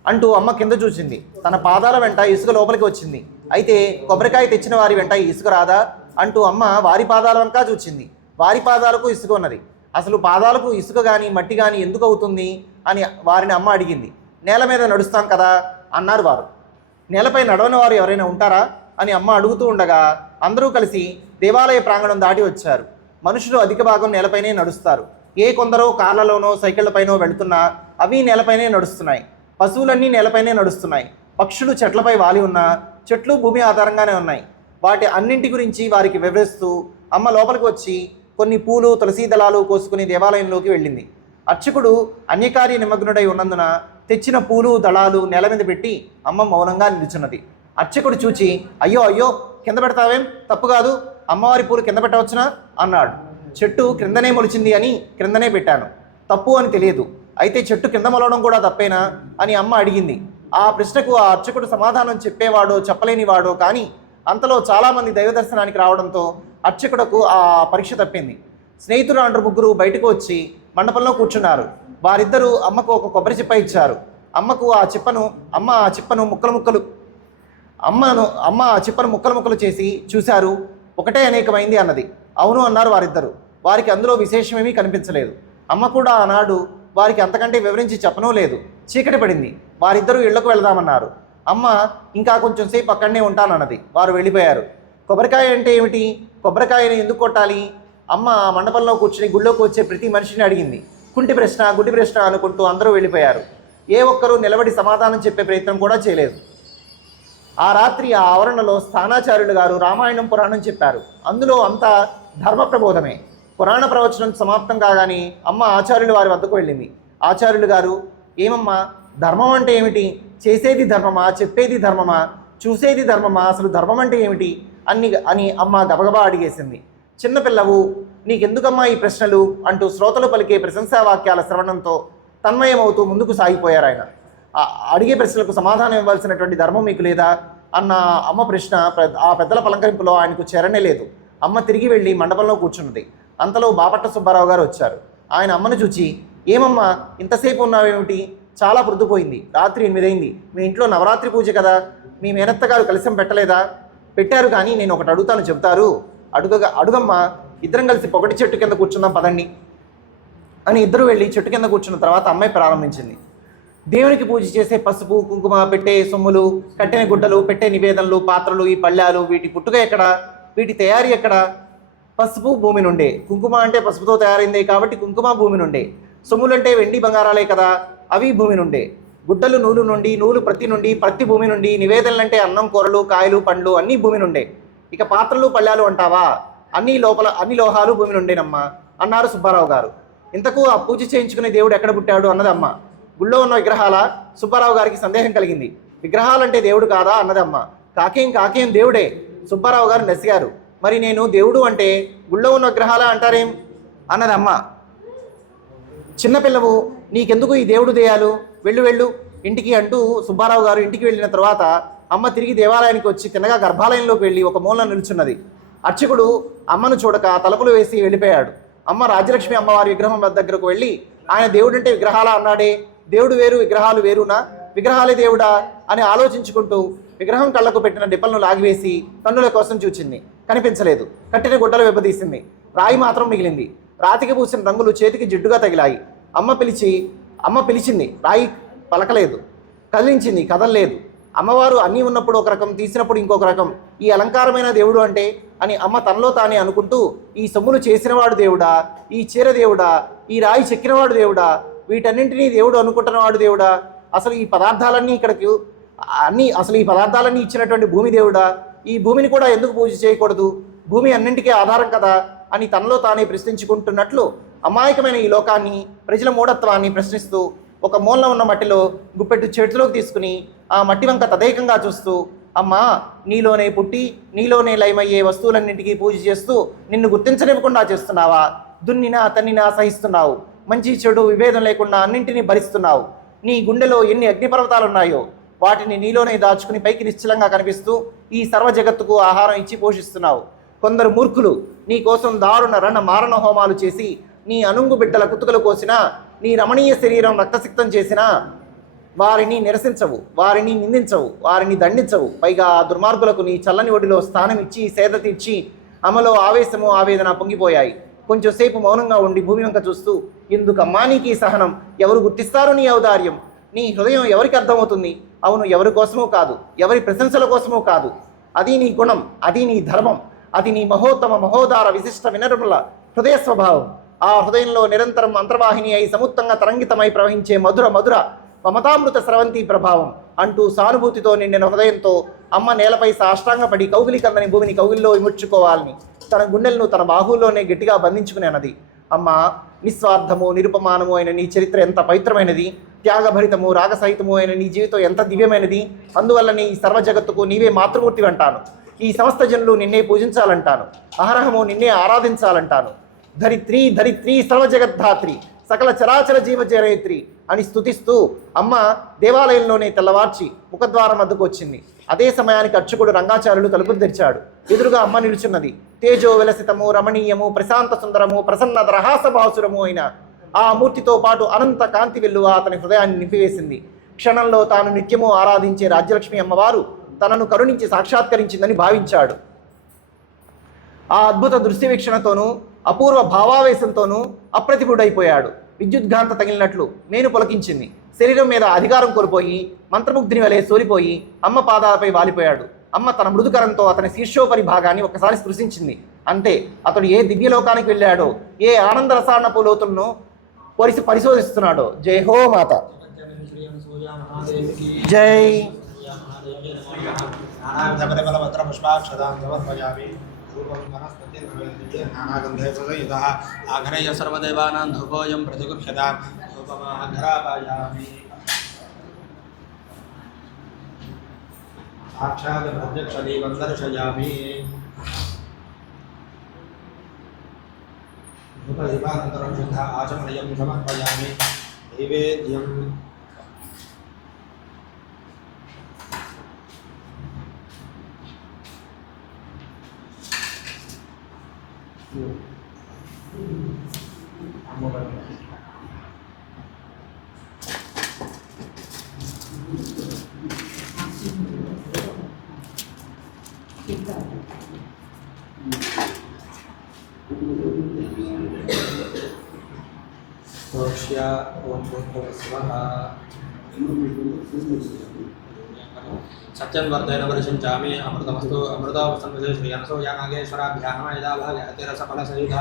అంటూ అమ్మ కింద చూసింది. తన పాదాల వెంట ఇసుక లోపలికి వచ్చింది. అయితే కొబ్బరికాయ తెచ్చిన వారి వెంట ఇసుక రాదా అంటూ అమ్మ వారి పాదాల వెంక చూచింది. వారి పాదాలకు ఇసుక ఉన్నది. అసలు పాదాలకు ఇసుక కానీ మట్టి కానీ ఎందుకు అవుతుంది అని వారిని అమ్మ అడిగింది. నేల మీద నడుస్తాం కదా అన్నారు వారు. నేలపై నడవని వారు ఎవరైనా ఉంటారా అని అమ్మ అడుగుతూ ఉండగా అందరూ కలిసి దేవాలయ ప్రాంగణం దాటి వచ్చారు. మనుషులు అధిక భాగం నేలపైనే నడుస్తారు. కొందరో కార్లలోనో సైకిళ్లపైనో వెళుతున్నా అవి నేలపైనే నడుస్తున్నాయి. పశువులన్నీ నేలపైనే నడుస్తున్నాయి. పక్షులు చెట్లపై వాలి ఉన్నా చెట్లు భూమి ఆధారంగానే ఉన్నాయి. వాటి అన్నింటి గురించి వారికి వివరిస్తూ అమ్మ లోపలికి వచ్చి కొన్ని పూలు తులసీ దళాలు కోసుకుని దేవాలయంలోకి వెళ్ళింది. అర్చకుడు అన్యకార్య నిమగ్నుడై ఉన్నందున తెచ్చిన పూలు దళాలు నేల మీద పెట్టి అమ్మ మౌనంగా నిలుచున్నది. అర్చకుడు చూచి, అయ్యో అయ్యో కింద పెడతావేం? తప్పు కాదు, అమ్మవారి పూలు కింద పెట్టవచ్చునా అన్నాడు. చెట్టు క్రిందనే మొలిచింది అని క్రిందనే పెట్టాను. తప్పు అని తెలియదు. అయితే చెట్టు కింద మొలవడం కూడా తప్పేనా అని అమ్మ అడిగింది. ఆ ప్రశ్నకు ఆ అర్చకుడు సమాధానం చెప్పేవాడో చెప్పలేనివాడో కానీ అంతలో చాలామంది దైవ దర్శనానికి రావడంతో అర్చకుడకు ఆ పరీక్ష తప్పింది. స్నేహితుడు అంటూ ముగ్గురు బయటకు వచ్చి మండపంలో కూర్చున్నారు. వారిద్దరూ అమ్మకు ఒక కొబ్బరి చిప్ప ఇచ్చారు. అమ్మ ఆ చిప్పను ముక్కలు ముక్కలు చేసి చూశారు. ఒకటే అనేకమైంది అన్నది. అవును అన్నారు వారిద్దరు. వారికి అందులో విశేషమేమీ కనిపించలేదు. అమ్మ కూడా ఆనాడు వారికి అంతకంటే వివరించి చెప్పనూ లేదు. చీకటి పడింది. వారిద్దరూ ఇళ్లకు వెళదామన్నారు. అమ్మ ఇంకా కొంచెం సేపు అక్కడనే ఉంటానన్నది. వారు వెళ్ళిపోయారు. కొబ్బరికాయ అంటే ఏమిటి? కొబ్బరికాయను ఎందుకు కొట్టాలి? అమ్మ మండపంలో కూర్చుని గుళ్ళోకి వచ్చే ప్రతి మనిషిని అడిగింది. గుడ్డి ప్రశ్న అనుకుంటూ అందరూ వెళ్ళిపోయారు. ఒక్కరూ నిలబడి సమాధానం చెప్పే ప్రయత్నం కూడా చేయలేదు. ఆ రాత్రి ఆ ఆవరణలో స్థానాచార్యులు గారు రామాయణం పురాణం చెప్పారు. అందులో అంతా ధర్మ ప్రబోధమే. పురాణ ప్రవచనం సమాప్తం కాగానే అమ్మ ఆచార్యులు వారి వద్దకు వెళ్ళింది. ఆచార్యులు గారు, ఏమమ్మా ధర్మం అంటే ఏమిటి? చేసేది ధర్మమా, చెప్పేది ధర్మమా, చూసేది ధర్మమా, అసలు ధర్మం అంటే ఏమిటి అని అమ్మ గబగబా అడిగేసింది. చిన్నపిల్లవు, నీకెందుకమ్మా ఈ ప్రశ్నలు అంటూ శ్రోతలు పలికే ప్రశంసావాక్యాల శ్రవణంతో తన్మయమవుతూ ముందుకు సాగిపోయారు ఆయన. అడిగే ప్రశ్నలకు సమాధానం ఇవ్వాల్సినటువంటి ధర్మం మీకు లేదా అన్న అమ్మ ప్రశ్న ఆ పెద్దల పలంకరింపులో ఆయనకు చేరనే లేదు. అమ్మ తిరిగి వెళ్ళి మండపంలో కూర్చున్నది. అంతలో బాపట్ల సుబ్బారావు గారు వచ్చారు. ఆయన అమ్మను చూచి, ఏమమ్మా ఇంతసేపు ఉన్నావేమిటి? చాలా పొద్దుపోయింది, రాత్రి 8 అయింది. మీ ఇంట్లో నవరాత్రి పూజ కదా, మీ మేనత్త గారు కలిసం పెట్టలేదా? పెట్టారు, కానీ నేను ఒకటి అడుగుతాను, చెబుతారు? అడుగమ్మా. ఇద్దరం కలిసి పొగటి చెట్టు కింద కూర్చుందాం పదండి అని ఇద్దరు వెళ్ళి చెట్టు కింద కూర్చున్న తర్వాత అమ్మాయి ప్రారంభించింది. దేవునికి పూజ చేసే పసుపు కుంకుమ, పెట్టే సొమ్ములు, కట్టిన గుడ్డలు, పెట్టే నివేదనలు, పాత్రలు, ఈ పళ్ళాలు, వీటి పుట్టుక ఎక్కడ? వీటి తయారీ ఎక్కడ? పసుపు భూమి నుండే. కుంకుమ అంటే పసుపుతో తయారైందే కాబట్టి కుంకుమ భూమి నుండే. సొమ్ములంటే వెండి బంగారాలే కదా, అవి భూమి నుండే. గుడ్డలు నూలు నుండి, నూలు ప్రతి నుండి, ప్రతి భూమి నుండి, నివేదనలంటే అన్నం, కూరలు, కాయలు, పండ్లు అన్నీ భూమి నుండే. ఇక పాత్రలు పళ్ళాలు అంటావా, అన్ని లోహాలు భూమి నుండేనమ్మా అన్నారు సుబ్బారావు గారు. ఇంతకు ఆ పూజ చేయించుకునే దేవుడు ఎక్కడ పుట్టాడు అన్నది అమ్మ. గుళ్ళో ఉన్న విగ్రహాల? సుబ్బారావు గారికి సందేహం కలిగింది. విగ్రహాలంటే దేవుడు కాదా అన్నది అమ్మ. కాకేం దేవుడే. సుబ్బారావు గారు నసిగారు. మరి నేను దేవుడు అంటే గుళ్ళో ఉన్న విగ్రహాల అంటారేం అన్నది అమ్మ. చిన్నపిల్లవు, నీకెందుకు ఈ దేవుడు దేయాలు, వెళ్ళు ఇంటికి అంటూ సుబ్బారావు గారు ఇంటికి వెళ్ళిన తర్వాత అమ్మ తిరిగి దేవాలయానికి వచ్చి తిన్నగా గర్భాలయంలోకి వెళ్ళి ఒక మూలన నిల్చున్నది. అర్చకుడు అమ్మను చూడక తలుపులు వేసి వెళ్ళిపోయాడు. అమ్మ రాజ్యలక్ష్మి అమ్మవారి విగ్రహం దగ్గరకు వెళ్ళి, ఆయన దేవుడంటే విగ్రహాలా అన్నాడే, దేవుడు వేరు విగ్రహాలు వేరునా, విగ్రహాలే దేవుడా అని ఆలోచించుకుంటూ విగ్రహం కళ్ళకు పెట్టిన డిప్పలను లాగివేసి కన్నుల కోసం చూచింది. కనిపించలేదు. కట్టిన గుడ్డలు వెబ్బదీసింది. రాయి మాత్రం మిగిలింది. రాతికి పూసిన రంగులు చేతికి జిడ్డుగా తగిలాయి. అమ్మ పిలిచింది. రాయి పలకలేదు. కదిలించింది, కదలలేదు. అమ్మవారు అన్నీ ఉన్నప్పుడు ఒక రకం, తీసినప్పుడు ఇంకొక రకం. ఈ అలంకారమైన దేవుడు అంటే అని అమ్మ తనలో తానే అనుకుంటూ, ఈ సొమ్ములు చేసినవాడు దేవుడా, ఈ చీర దేవుడా, ఈ రాయి చెక్కినవాడు దేవుడా, వీటన్నింటినీ దేవుడు అనుకుంటున్నవాడు దేవుడా, అసలు ఈ పదార్థాలన్నీ ఈ పదార్థాలన్నీ ఇచ్చినటువంటి భూమి దేవుడా, ఈ భూమిని కూడా ఎందుకు పూజ చేయకూడదు, భూమి అన్నింటికీ ఆధారం కదా అని తనలో తానే ప్రశ్నించుకుంటున్నట్లు అమాయకమైన ఈ లోకాన్ని, ప్రజల మూఢత్వాన్ని ప్రశ్నిస్తూ ఒక మూలన ఉన్న మట్టిలో గుప్పెట్టు చేతిలోకి తీసుకుని ఆ మట్టి వంక తదేకంగా చూస్తూ, అమ్మా, నీలోనే పుట్టి నీలోనే లయమయ్యే వస్తువులన్నింటికీ పూజ చేస్తూ నిన్ను గుర్తించనివ్వకుండా చేస్తున్నావా, దున్నినా తన్నినా సహిస్తున్నావు, మంచి చెడు విభేదం లేకుండా అన్నింటినీ భరిస్తున్నావు. నీ గుండెలో ఎన్ని అగ్నిపర్వతాలున్నాయో వాటిని నీలోనే దాచుకుని పైకి నిశ్చలంగా కనిపిస్తూ ఈ సర్వ జగత్తుకు ఆహారం ఇచ్చి పోషిస్తున్నావు. కొందరు మూర్ఖులు నీ కోసం దారుణ మారణ హోమాలు చేసి నీ అనుంగు బిడ్డల కుతుకలు కోసినా, నీ రమణీయ శరీరం రక్తసిక్తం చేసినా వారిని నిరసించవు, వారిని నిందించవు, వారిని దండించవు. పైగా ఆ దుర్మార్గులకు నీ చల్లని ఒడిలో స్థానం ఇచ్చి సేద తీర్చి అమలో ఆవేశము ఆవేదన పొంగిపోయాయి. కొంచెం సేపు మౌనంగా ఉండి భూమి వంక చూస్తూ, ఎందుకమ్మా నీకు సహనం, ఎవరు గుర్తిస్తారు నీ ఔదార్యం, నీ హృదయం ఎవరికి అర్థమవుతుంది? అవును, ఎవరి కోసమూ కాదు, ఎవరి ప్రశంసల కోసమూ కాదు. అది నీ గుణం, అది నీ ధర్మం, అది నీ మహోదార విశిష్ట వినరముల హృదయ స్వభావం. ఆ హృదయంలో నిరంతరం అంతర్వాహిని అయి సముత్తంగా తరంగితమై ప్రవహించే మధుర మమతామృత స్రవంతి ప్రభావం అంటూ సానుభూతితో నిండిన హృదయంతో అమ్మ నేలపై సాష్టాంగపడి కౌగిలి కందని భూమిని కౌగిల్లో విముడ్చుకోవాలని తన గుండెలను తన బాహుల్లోనే గట్టిగా బంధించుకుని అన్నది. అమ్మ, నిస్వార్థము నిరుపమానము అయిన నీ చరిత్ర ఎంత పవిత్రమైనది, త్యాగభరితము రాగసహితము అయిన నీ జీవితం ఎంత దివ్యమైనది. అందువల్ల నీ సర్వ జగత్తుకు నీవే మాతృమూర్తి అంటాను. ఈ సమస్త జనులు నిన్నే పూజించాలంటాను. అహరహము నిన్నే ఆరాధించాలంటాను. ధరిత్రి సర్వజగద్ధాత్రి సకల చరాచర జీవజరయత్రి అని స్తుతిస్తూ అమ్మ దేవాలయంలోనే తెల్లవార్చి ముఖద్వారం వద్దకు వచ్చింది. అదే సమయానికి అర్చకుడు రంగాచార్యులు తలుపులు తెరిచాడు. ఎదురుగా అమ్మ నిలుచున్నది. తేజో విలసితము రమణీయము ప్రశాంత సుందరము ప్రసన్న రహాసభాసురము అయిన ఆ మూర్తితో పాటు అనంత కాంతి వెల్లువ అతని హృదయాన్ని నింపివేసింది. క్షణంలో తాను నిత్యము ఆరాధించే రాజ్యలక్ష్మి అమ్మవారు తనను కరుణించి సాక్షాత్కరించిందని భావించాడు. ఆ అద్భుత దృశ్య వీక్షణతోనూ అపూర్వ భావావేశంతోనూ అప్రతిభుడైపోయాడు. విద్యుద్ఘాంత తగిలినట్లు నేను పులకించింది. శరీరం మీద అధికారం కోల్పోయి మంత్రముగ్ధిని వలె సోలిపోయి అమ్మ పాదాలపై వాలిపోయాడు. అమ్మ తన మృదుకరంతో అతని శీర్షోపరి భాగాన్ని ఒకసారి స్పృశించింది. అంతే. అతడు ఏ దివ్యలోకానికి వెళ్ళాడో, ఏ ఆనంద రసాన్నపు లోతులను పరిశోధిస్తున్నాడో. జై హో మాత. జై ఆఘ్రయ సర్వదేవానాం ధూపోయం ప్రతిగృహ్యతాం ధూపమాఘ్రాపయామి. సాక్షాత్ ప్రత్యక్ష దీపం దర్శయామి. ధూపదీపానంతరం శుద్ధ ఆచమనయం సమర్పయామి. నైవేద్యం సత్యం వర్ధయన వర్షించామి. అమృతమస్తు అమృతవస్తు శ్రీ అనసూయ నాగేశ్వరాభ్యాం యదా భాగయతే రసఫల సయుధ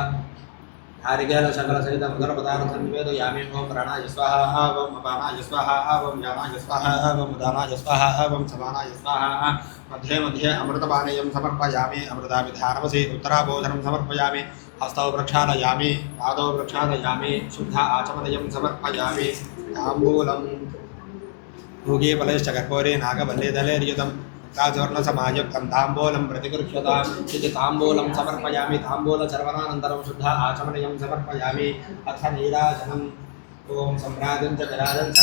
नारिकेल शकल सहित उदरपदार्थं निवेदयामि ओम प्राणाय स्वाहा ओम अपानाय स्वाहा ओम यानाय स्वाहा ओम उदानाय स्वाहा ओम समानाय स्वाहा मध्ये मध्ये अमृतपानीयं समर्पयामि अमृताभिधानमसि उत्तराभोजनं समर्पयामि हस्तौ प्रक्षालयामि पादौ प्रक्षालयामि शुद्ध आचमनयं समर्पयामि ताम्बूलं भोगे फलैश्च कर्पूरे नागवल्लीदलैर्युतं काचूर्णसमायुक्तं ताम्बूलं प्रतिगृह्यताम् इति ताम्बूलं समर्पयामि ताम्बूलचर्वणानन्तरं शुद्ध आचमनयं समर्पयामि अथ नीराजनम् ॐ सम्राजं च विराजं च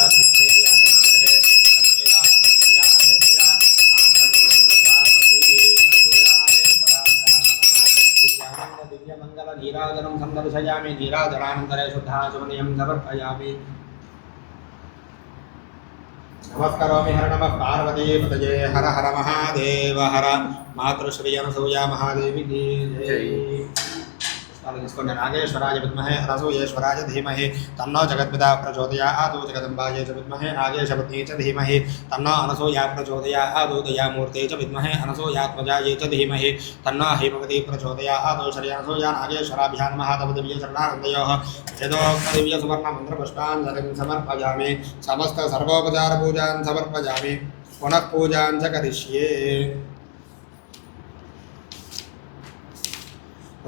दिव्यमङ्गलनीराजनं सन्दर्शयामि नीराजनानन्तरे शुद्ध आचमनयं समर्पयामि नमस्करोमि हर नमः पार्वती पतये हर हर महादेव हर मातृश्री अनसूया महादेवी की जय తీసుకోండి నాగేశ్వరాయ విద్మహే అనసూయేశ్వరాయ ధీమహి తన్నో జగత్పితా ప్రచోదయాత్ జగదంబాయే చ విద్మహే నాగేశపత్న్యై చ ధీమహి తన్నో అనసూయా ప్రచోదయాత్ దయామూర్తై చ విద్మహే అనసూయాత్మజాయై చ ధీమహి తన్నో హైమవతీ ప్రచోదయాత్ శ్రీ అనసూయా నాగేశ్వరాభ్యా నమః తవ దివ్య చరణానందయోః యదోక్త దివ్య సువర్ణ మంత్ర పుష్పాంజలిం సమర్పయామి సమస్త సర్వోపచార పూజాన్ సమర్పయామి పునః పూజాన్ చ కరిష్యే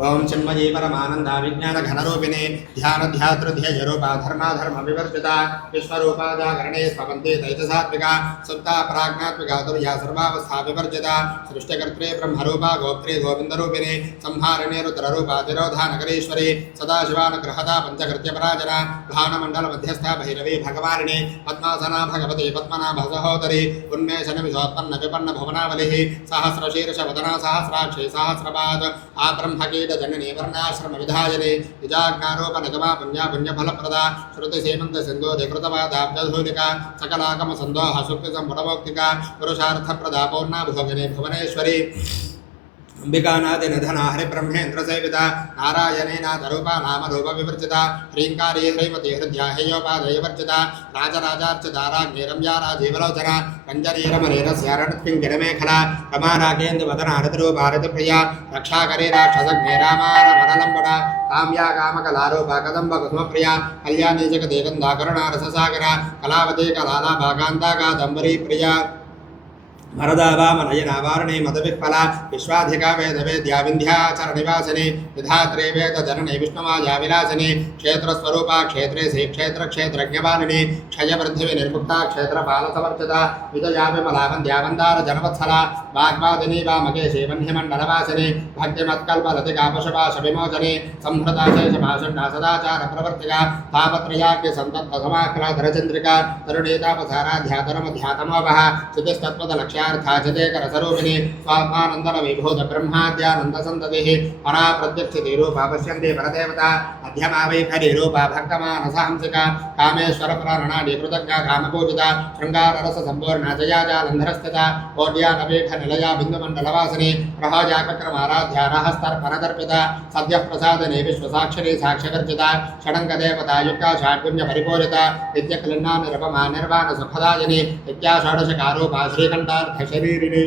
ओम चिन्मयी परमानंदा विज्ञान घनरूपिणे ध्यान ध्यातृध्यरूपा धर्माधर्म विवर्जिता विश्वरूपा जागरणे स्वपन्ते दैतसात्विका सुप्ता प्राज्ञात्मिका तुर्या सर्वावस्था विवर्जिता सृष्टिकर्त्रे ब्रह्मरूपा गोप्त्रे गोविन्दरूपिणे संहारिणे रुद्ररूपा तिरोधानगरेश्वरी सदाशिवानुग्रहदा पञ्चकृत्यपराजना भावनमण्डलमध्यस्था भैरवी भगवारिणे पद्मासना भगवती पद्मनाभ सहोदरी उन्मेषनिमिषोत्पन्न विपन्न भुवनावलिः सहस्रशीर्षवदना सहस्राक्षी सहस्रपाद आब्रह्मकी जननी वर्णाश्रम विधायने निजाज्ञारोपनगमा पुण्या पुण्यफलप्रदा श्रुति सेमंत सिंधो कृतवादाब्जधूलिका सकलागम संदोह सुक्ति संपुटमौक्तिका पुरुषार्थप्रदा पौर्णा भोगिनी भुवनेश्वरी अंबिकानाथ निधना हरिब्रह्मेन्द्र सेविता नारायणेनाथरूपा नामरूप विवर्जिता ह्रींकारी ह्रीमती हृद्या हेयोपादयवर्जिता राजराजार्चिता राज्ञी रम्या राजीवलोचना कञ्जरीरमणेरस्यारणत्पिङ्गिरमेखला रमारागेन्दुवदना हरितरूपा हरितप्रिया रक्षाकरी राक्षसज्ञे रामारमणलम्बडा काम्या कामकलारूपा कदम्बकुसुमप्रिया कल्याणी जगदेकन्दा करुणारससागरा कलावती कलालाभा कान्ता कादम्बरी प्रिया वरदा वामनयना वारणे मदविह्वला विश्वाधिका वेदवेद्या विन्ध्याचलनिवासिनी विधात्रे वेदजननी विष्णुमाया विलासिनी क्षेत्रस्वरूपा क्षेत्रे श्री क्षेत्रक्षेत्रज्ञपालिनी क्षयपृथिवी निर्मुक्ता क्षेत्रपालसवर्जिता विजया विमला वन्द्या वन्दारजनवत्सला वाग्वादिनी वामकेशी वह्निमण्डलवासिनी भक्तिमत्कल्पलतिका पशुपाशविमोचनी संहृता शेषभाषण्डा सदाचारप्रवर्तिका तापत्रयाख्यसन्तत्वसमाह्लाधरचन्द्रिका तरुणीतापसाराध्यातरमध्यातमोपः चितिस्तत्त्वदलक्ष्यार्थाचिते करसरूपिणी स्वात्मानन्दनविभूत ब्रह्माद्यानन्दसन्ततिः परा प्रत्यक्षितिरूपा पश्यन्ति परदेवता मध्यमा वैखरीरूपा भक्तमानसहंसिका कामेश्वरप्राणनाडीकृतज्ञा कामपूजिता शृङ्गाररससम्पूर्णा जयाजालन्धरस्थिता कोट्यानपीठनिलया बिन्दुमण्डलवासिनी प्रहोजाकक्रमाराध्या रहस्तर्पणदर्पिता सद्यः प्रसादने विश्वसाक्षरी साक्ष्यवर्जिता षडङ्गदेवता युक्ता षाड्गुण्यपरिपूजिता नित्यक्लिन्ना निरपमा निर्वाणसुखदायिनी नित्या षोडशकारूपा श्रीकण्ठार्थशरीरिणी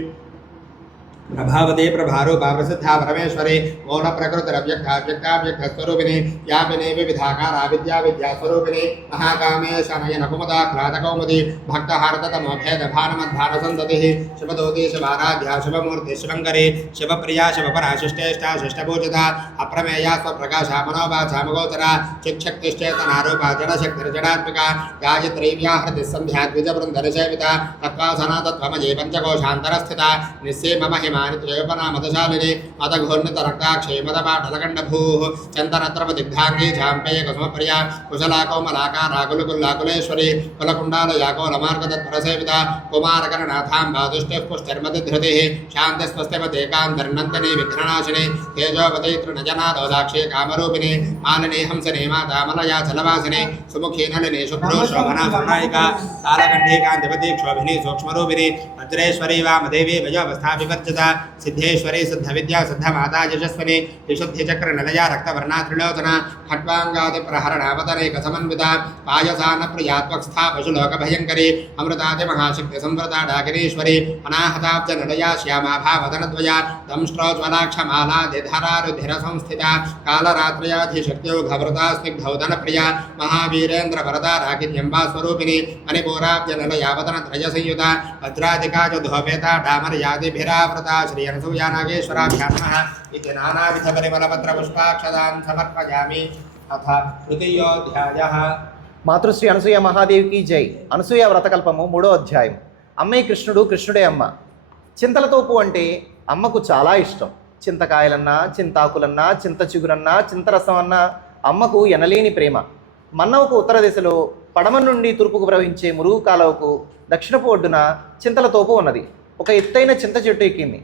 प्रभावती प्रभारूपा प्रसिद्धा परमेश्वरी मौन प्रकृतिरव्यक्ताव्यक्ताव्यक्तस्वरूपिणी व्यापिनी विविधाकारा विद्या विद्यास्वरूपिणी महाकामेश नयन कुमुदा क्लादकौमुदी भक्तहारतमोभेदभानमद्भानसन्ततिः शिवदूती शिवाराध्या शिवमूर्ति शिवङ्करी शिवप्रिया शिवपरा शिष्टेष्टा शिष्टपूजिता अप्रमेया स्वप्रकाशा मनोवाचामगोचरा चिच्छक्तिश्चेतनारूपा जडशक्तिर्जडात्मिका गायत्री व्याहृतिः द्विजवृन्दनिसेविता तत्त्वासना तत्त्वमयी पञ्चकोशान्तरस्थिता निस्सीम महिमा त्रयोपनामदशालिनी मदघोर्णितरक्ताक्षे मदपाटलकण्डभूः चन्दनत्रपदिग्धाङ्गी झाम्पेयकुसुमप्रिया कुशला कोमलाकारा कुलकुल्लाकुलेश्वरी कुलकुण्डालया कोलमार्गतत्परसेविता कुमारकरनाथाम्बा दुष्टिः पुष्टिर्मतिधृतिः शान्तिस्वस्तिमतेकान्तर्नन्दिनी विघ्ननाशिनी तेजोवती तृणजनादोदाक्षी कामरूपिणी मालिनी हंसिनी माता मलया चलवासिनी सुमुखी नलिनी शुभ्रो शोभना सुनायिका कालकण्ठी कान्तिपती क्षोभिनी सूक्ष्मरूपिणी वज्रेश्वरी वामदेवी वयोवस्था विवर्जिता సిద్ధేశ్వరి సిద్ధ విద్యా సిద్ధ మాతా యశస్విని విశుద్ధి చక్ర నిలయ రక్తవర్ణ త్రిలోచన ఖట్వాంగాది ప్రహరణావతరేక సమన్విత పాయసాన ప్రియాత్వస్థా పశులోక భయంకరి అమృతాది మహాశక్తి సంవృత డాకిరీశ్వరి అనాహతాబ్జ నిలయ శ్యామా భావదనద్వయ దంష్ట్రోజ్వలాక్షమాలా దిధరారుధిర సంస్థిత కాలరాత్రయాధిశక్త్యౌఘవృతా స్నిగ్ధౌదన ప్రియ మహావీరేంద్ర వరదా రాకిన్యంబా స్వరూపిణి మణిపూరాబ్జ నిలయావతన త్రయ సంయుత వజ్రాదికాజ ధోపేత డామర్యాదిభిరావృత శ్రీ అనసూయా నాగేశ్వరాభ్యాం నమః ఇది నానావిధ పరిమళపత్ర పుష్పాక్షదాన్ సమర్పయామి అథ తృతీయోధ్యాయః. మాతృశ్రీ అనసూయ మహాదేవికి జై. అనసూయ వ్రతకల్పము 3వ అధ్యాయం. అమ్మాయి కృష్ణుడు, కృష్ణుడే అమ్మ. చింతలతోపు అంటే అమ్మకు చాలా ఇష్టం. చింతకాయలన్నా, చింతాకులన్నా, చింత చిగురన్నా, చింతరసం అన్నా అమ్మకు ఎనలేని ప్రేమ. మన్నవకు ఉత్తర దిశలో పడమ నుండి తూర్పుకు ప్రవహించే మురుగు కాలువకు దక్షిణపు ఒడ్డున చింతలతోపు ఉన్నది. ఒక ఎత్తైన చింత చెట్టు ఎక్కింది.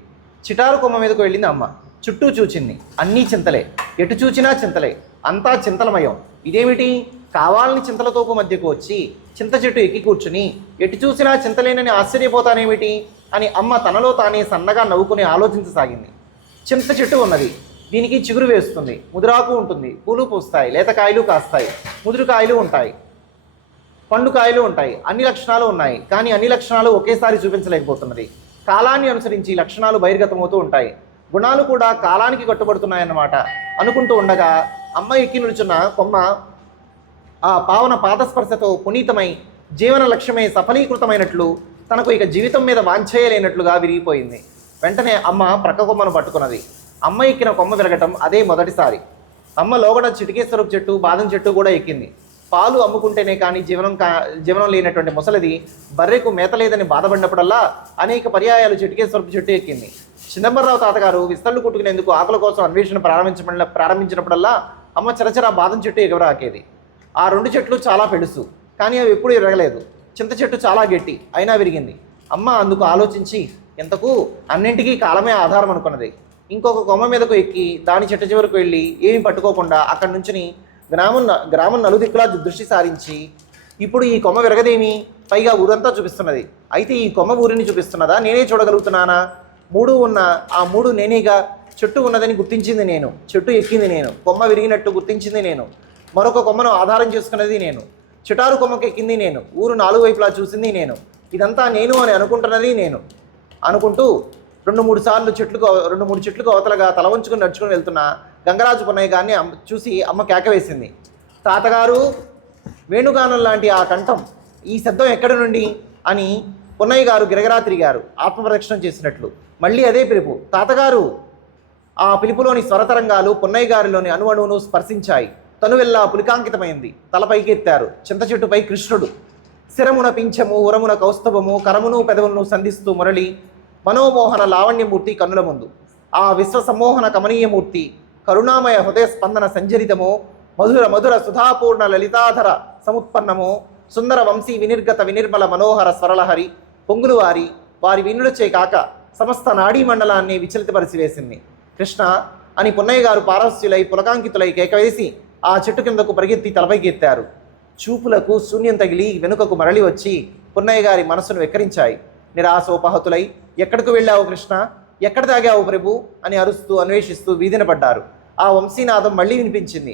చిటారు కొమ్మ మీదకు వెళ్ళింది అమ్మ. చుట్టూ చూచింది. అన్నీ చింతలే, ఎటు చూచినా చింతలే, అంతా చింతలమయం. ఇదేమిటి, కావాలని చింతలతోపు మధ్యకు వచ్చి చింత చెట్టు ఎక్కి కూర్చుని ఎటు చూసినా చింతలేనని ఆశ్చర్యపోతానేమిటి అని అమ్మ తనలో తానే సన్నగా నవ్వుకుని ఆలోచించసాగింది. చింత చెట్టు ఉన్నది, దీనికి చిగురు వేస్తుంది, ముదురాకు ఉంటుంది, పూలు పూస్తాయి, లేతకాయలు కాస్తాయి, ముదురుకాయలు ఉంటాయి, పండుకాయలు ఉంటాయి. అన్ని లక్షణాలు ఉన్నాయి, కానీ అన్ని లక్షణాలు ఒకేసారి చూపించలేకపోతున్నది. కాలాన్ని అనుసరించి లక్షణాలు బహిర్గతమవుతూ ఉంటాయి. గుణాలు కూడా కాలానికి కట్టుబడుతున్నాయన్నమాట అనుకుంటూ ఉండగా అమ్మ ఎక్కి నిలుచున్న కొమ్మ ఆ పావన పాదస్పర్శతో పునీతమై జీవన లక్ష్యమే సఫలీకృతమైనట్లు తనకు ఇక జీవితం మీద వాంఛేయలేనట్లుగా విరిగిపోయింది. వెంటనే అమ్మ ప్రక్క కొమ్మను పట్టుకున్నది. అమ్మ ఎక్కిన కొమ్మ విరగటం అదే మొదటిసారి. అమ్మ లోగడ చిటికేశ్వరపు చెట్టు, బాదం చెట్టు కూడా ఎక్కింది. పాలు అమ్ముకుంటేనే కానీ జీవనం లేనటువంటి ముసలిది బర్రెకు మేత లేదని బాధపడినప్పుడల్లా అనేక పర్యాయాలు చిటికేశ్వరపు చెట్టు ఎక్కింది. చిదంబరరావు తాతగారు విస్తళ్ళు కుట్టుకునేందుకు ఆకుల కోసం అన్వేషణ ప్రారంభించినప్పుడల్లా అమ్మ చరచర బాదం చెట్టు ఎగరాకేది. ఆ 2 చెట్లు చాలా పెడుసు, కానీ అవి ఎప్పుడూ విరగలేదు. చింత చెట్టు చాలా గట్టి, అయినా విరిగింది. అమ్మ అందుకు ఆలోచించి ఎంతకు అన్నింటికీ కాలమే ఆధారం అనుకున్నది. ఇంకొక కొమ్మ మీదకు ఎక్కి దాని చెట్టు చివరకు వెళ్ళి ఏమీ పట్టుకోకుండా అక్కడి నుంచి గ్రామం నలుదిక్కులా దృష్టి సారించి ఇప్పుడు ఈ కొమ్మ విరగదేమి, పైగా ఊరంతా చూపిస్తున్నది. అయితే ఈ కొమ్మ ఊరిని చూపిస్తున్నదా, నేనే చూడగలుగుతున్నానా? 3 ఉన్న ఆ 3 నేనేగా. చెట్టు ఉన్నదని గుర్తించింది నేను, చెట్టు ఎక్కింది నేను, కొమ్మ విరిగినట్టు గుర్తించింది నేను, మరొక కొమ్మను ఆధారం చేసుకున్నది నేను, చిటారు కొమ్మకు ఎక్కింది నేను, ఊరు 4 వైపులా చూసింది నేను, ఇదంతా నేను అని అనుకుంటున్నది నేను అనుకుంటూ 2-3 సార్లు 2-3 చెట్లకు అవతలగా తల వంచుకుని నడుచుకుని వెళ్తున్న గంగరాజు పున్నయ్య గారిని చూసి అమ్మ కేక వేసింది. తాతగారు, వేణుగానం లాంటి ఆ కంఠం, ఈ శబ్దం ఎక్కడి నుండి అని పున్నయ్య గారు గిరగిరా తిరిగారు, ఆత్మప్రదక్షిణం చేసినట్లు. మళ్ళీ అదే పిలుపు, తాతగారు. ఆ పిలుపులోని స్వరతరంగాలు పున్నయ్య గారిలోని అణువణువును స్పర్శించాయి. తనువెల్లా పులికాంకితమైంది. తల పైకెత్తారు. చింత చెట్టుపై కృష్ణుడు. శిరమున పింఛము, ఉరమున కౌస్తభము, కరమును పెదవులను సంధిస్తూ మురళి మనోమోహన లావణ్యమూర్తి కన్నుల ముందు. ఆ విశ్వ సమ్మోహన కమనీయమూర్తి కరుణామయ హృదయ స్పందన సంచరితము, మధుర మధుర సుధాపూర్ణ లలితాధర సముత్పన్నము, సుందర వంశీ వినిర్గత వినిర్మల మనోహర స్వరలహరి పొంగులు వారి వినులచే కాక సమస్త నాడీ మండలాన్ని విచలితపరిచివేసింది. కృష్ణ అని పున్నయ్య గారు పారవస్యులై పులకాంకితులై కేకవేసి ఆ చెట్టు కిందకు పరిగెత్తి తలపైకి ఎత్తారు. చూపులకు శూన్యం తగిలి వెనుకకు మరలి వచ్చి పున్నయ్య గారి మనసును వెక్కరించాయి. నిరాశోపహతులై, ఎక్కడికి వెళ్ళావు కృష్ణ, ఎక్కడ తాగావు ప్రభు అని అరుస్తూ అన్వేషిస్తూ వీధిన పడ్డారు. ఆ వంశీనాదం మళ్లీ వినిపించింది.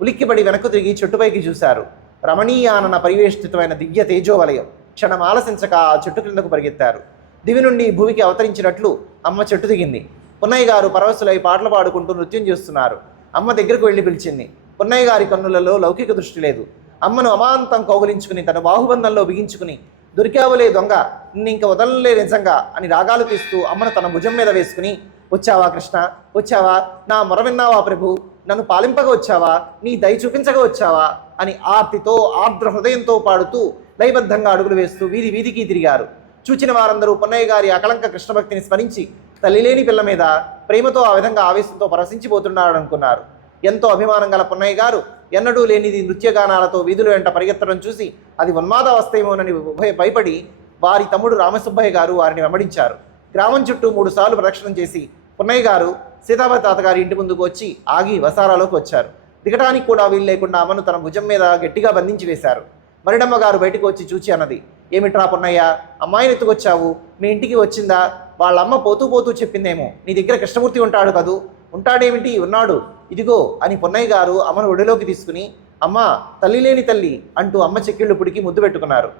ఉలిక్కిపడి వెనక్కు తిరిగి చెట్టుపైకి చూశారు. రమణీయానన పరివేష్టితమైన దివ్య తేజోవలయం. క్షణం ఆలసించక ఆ చెట్టు క్రిందకు పరిగెత్తారు. దివి నుండి భూమికి అవతరించినట్లు అమ్మ చెట్టు దిగింది. పున్నయ్య గారు పరవశులై పాటలు పాడుకుంటూ నృత్యం చేస్తున్నారు. అమ్మ దగ్గరకు వెళ్ళి పిలిచింది. పున్నయ్య గారి కన్నులలో లౌకిక దృష్టి లేదు. అమ్మను అమాంతం కౌగులించుకుని తన బాహుబంధంలో బిగించుకుని, దొరికావులే దొంగ, నిన్నింక వదలలే నిజంగా అని రాగాలు తీస్తూ అమ్మను తన భుజం మీద వేసుకుని, వచ్చావా కృష్ణ, వచ్చావా, నా మొర విన్నావా ప్రభు, నన్ను పాలింపగా వచ్చావా, నీ దయ చూపించగా వచ్చావా అని ఆర్తితో ఆర్ద్ర హృదయంతో పాడుతూ లయబద్ధంగా అడుగులు వేస్తూ వీధి వీధికి తిరిగారు. చూచిన వారందరూ పున్నయ్య గారి అకలంక కృష్ణభక్తిని స్మరించి తల్లిలేని పిల్ల మీద ప్రేమతో ఆ విధంగా ఆవేశంతో పరసించిపోతున్నాడు అనుకున్నారు. ఎంతో అభిమానం గల పున్నయ్య గారు ఎన్నడూ లేనిది నృత్యగానాలతో వీధుల వెంట పరిగెత్తడం చూసి అది ఉన్మాదవస్థేమోనని భయపడి వారి తమ్ముడు రామసుబ్బయ్య గారు వారిని వెంబడించారు. గ్రామం చుట్టూ 3 సార్లు ప్రదక్షిణం చేసి పున్నయ్య గారు సీతాపతి తాతగారి ఇంటి ముందుకు వచ్చి ఆగి వసారాలోకి వచ్చారు. దిగటానికి కూడా వీలు లేకుండా అమ్మను తన భుజం మీద గట్టిగా బంధించి వేశారు. మరిడమ్మ గారు బయటకు వచ్చి చూచి అన్నది, ఏమిట్రా పున్నయ్య, అమ్మాయిని ఎత్తుకొచ్చావు, మీ ఇంటికి వచ్చిందా, వాళ్ళమ్మ పోతూ పోతూ చెప్పిందేమో, నీ దగ్గర కృష్ణమూర్తి ఉంటాడు కదూ. ఉంటాడేమిటి, ఉన్నాడు, ఇదిగో అని పొన్నయ్య గారు అమ్మను ఒడిలోకి తీసుకుని, అమ్మ తల్లి లేని తల్లి అంటూ అమ్మ చెక్కిళ్ళు పుడికి ముద్దు పెట్టుకున్నారు.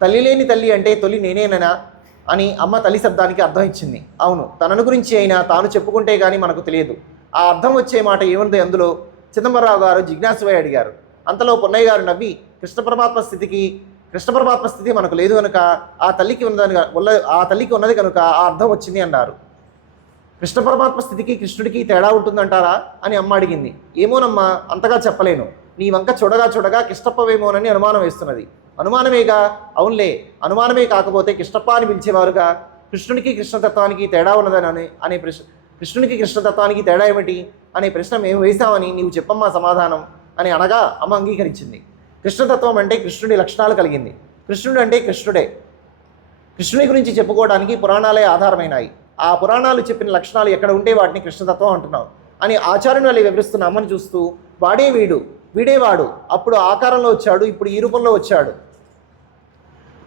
తల్లి లేని తల్లి అంటే తొలి నేనేనా అని అమ్మ తల్లి శబ్దానికి అర్థం ఇచ్చింది. అవును, తనను గురించి అయినా తాను చెప్పుకుంటే కానీ మనకు తెలియదు. ఆ అర్థం వచ్చే మాట ఏముంది అందులో? చిదంబరరావు గారు జిజ్ఞాసువై అడిగారు. అంతలో పొన్నయ్య గారు నవ్వి, కృష్ణ పరమాత్మ స్థితి మనకు లేదు కనుక ఆ తల్లికి ఉన్నది కనుక ఆ అర్థం వచ్చింది అన్నారు. కృష్ణ పరమాత్మ స్థితికి కృష్ణుడికి తేడా ఉంటుందంటారా అని అమ్మ అడిగింది. ఏమోనమ్మా, అంతగా చెప్పలేను. నీ వంక చూడగా కృష్ణప్పవేమోనని అనుమానం వేస్తున్నది. అనుమానమేగా? అవునులే, అనుమానమే కాకపోతే కృష్ణప్ప అని పిలిచేవారుగా. కృష్ణునికి కృష్ణతత్వానికి తేడా ఉన్నదని అనే ప్రశ్న, కృష్ణునికి కృష్ణతత్వానికి తేడా ఏమిటి అనే ప్రశ్న మేము వేశామని నీవు చెప్పమ్మా సమాధానం అని అనగా అమ్మ అంగీకరించింది. కృష్ణతత్వం అంటే కృష్ణుడి లక్షణాలు కలిగింది. కృష్ణుడు అంటే కృష్ణుడే. కృష్ణుని గురించి చెప్పుకోవడానికి పురాణాలే ఆధారమైనాయి. ఆ పురాణాలు చెప్పిన లక్షణాలు ఎక్కడ ఉంటే వాటిని కృష్ణతత్వం అంటున్నావు అని ఆచార్యుని వాళ్ళు వివరిస్తున్న అమ్మను చూస్తూ, వాడే వీడేవాడు, అప్పుడు ఆకారంలో వచ్చాడు, ఇప్పుడు ఈ రూపంలో వచ్చాడు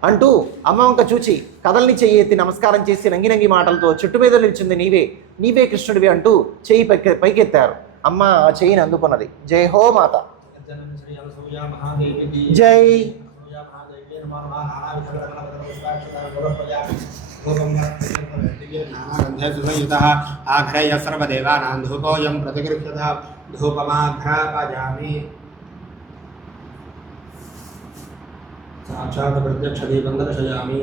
అంటూ అమ్మ వంక చూచి కదల్ని చెయ్యి ఎత్తి నమస్కారం చేసి నంగి మాటలతో చెట్టు మీద నిలిచింది నీవే కృష్ణుడివి అంటూ చెయ్యి పైకెత్తారు. అమ్మ ఆ చెయ్యిని అందుకున్నది. జై హో మాత. జై ఆఘ్రయ సర్వదేవానాం ధూపోయం ప్రతిగృహ్యత ధూపమాఘ్రాపయామి. సాక్షాత్ ప్రత్యక్ష దీపం దర్శయామి.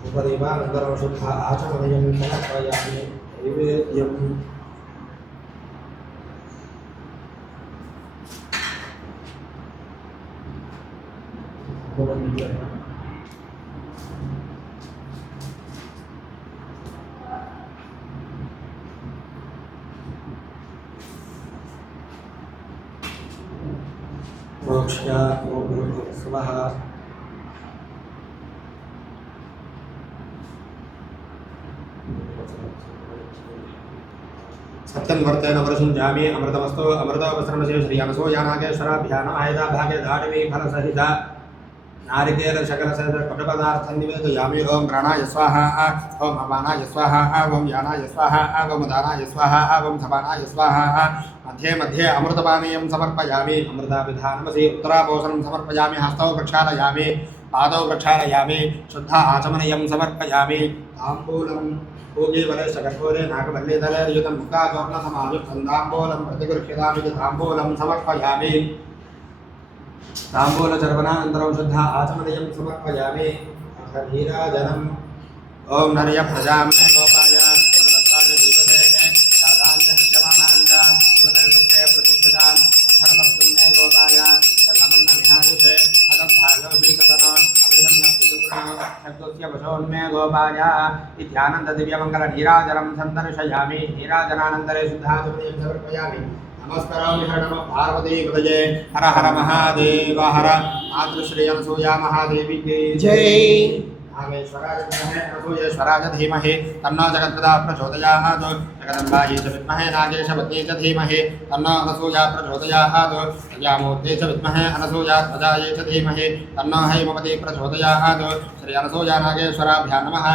ధూపదీపానంతరం శుద్ధ ఆచమనయం సమర్పయామి. నైవేద్యం మోక్ష స్వః. సత్యం వర్తేన వరసుంజామి అమృతమస్తో అమృతోపసరణశే శ్రీయనసో యానాగేశ్వరాభ్యాన ఆయుధ భాగే దాడివి ఫలసహిత నారికేల శకల సహిత కటపదార్థం నివేదయామి. ఓం ప్రాణాయ స్వాహ, ఓం అపానాయ స్వాహ, ఓం యానాయ స్వాహ, ఓం ఉదానాయ స్వాహ, ఓం సపానాయ స్వాహ. మధ్యే అమృతపానీయం సమర్పయామి. అమృతాభిధానమసి ఉత్తరాపోషణం సమర్పయామి. హస్తౌ ప్రక్షాళయామి, పాదౌ ప్రక్షాళయామి. శుద్ధ ఆచమనయం సమర్పయామి. తాంబూలం పూగీవలే శకర్పూరే నాగవల్లీదలయుతం ముక్తాచోర్ణ సమాయుక్తం తాంబూలం ప్రతిగృహ్యతామి. తాంబూలం సమర్పయామి. తాంబూలచర్వణానంతరం శుద్ధ ఆచమనయం సమర్పయామి. నీరాజనం. ఓం నర్య ప్రజామ్నే గోపాయ ప్రదత్తాయ దీపదే శాదాన్య సత్యమానాంచ మృతయుషే ప్రతిష్ఠితాం అధర్మపుణ్యే గోపాయ సమన్న విహాయుషే అదర్థాయోపీతన అభిధమ్య సుజుగ్రణ శబ్దస్య వశోన్మే గోపాయ ఇత్యానంద దివ్యమంగళ నీరాజనం సందర్శయామి. నీరాజనానంతరే శుద్ధాచమనయం సమర్పయామి. నమస్కారామి. హర నమ పార్వతీ పదయే. హర హర మహాదేవ హర. మాతృశ్రీయనసూయా మహాదేవికి జై. నాగేశ్వరాయ ధీమహి తన్నో జగత్ప్రదా ప్రచోదయాత్. జగదంబాయై చ విద్మహే నాగేశవత్యై చ ధీమహి తన్నో అనసూయా ప్రచోదయాత్. ప్రజామూర్తై చ విద్మహే అనసూయాధ్వజాయై చ ధీమహి తన్నో హైమవతి ప్రచోదయాత్. శ్రీ అనసూయా నాగేశ్వరాభ్యాం నమః.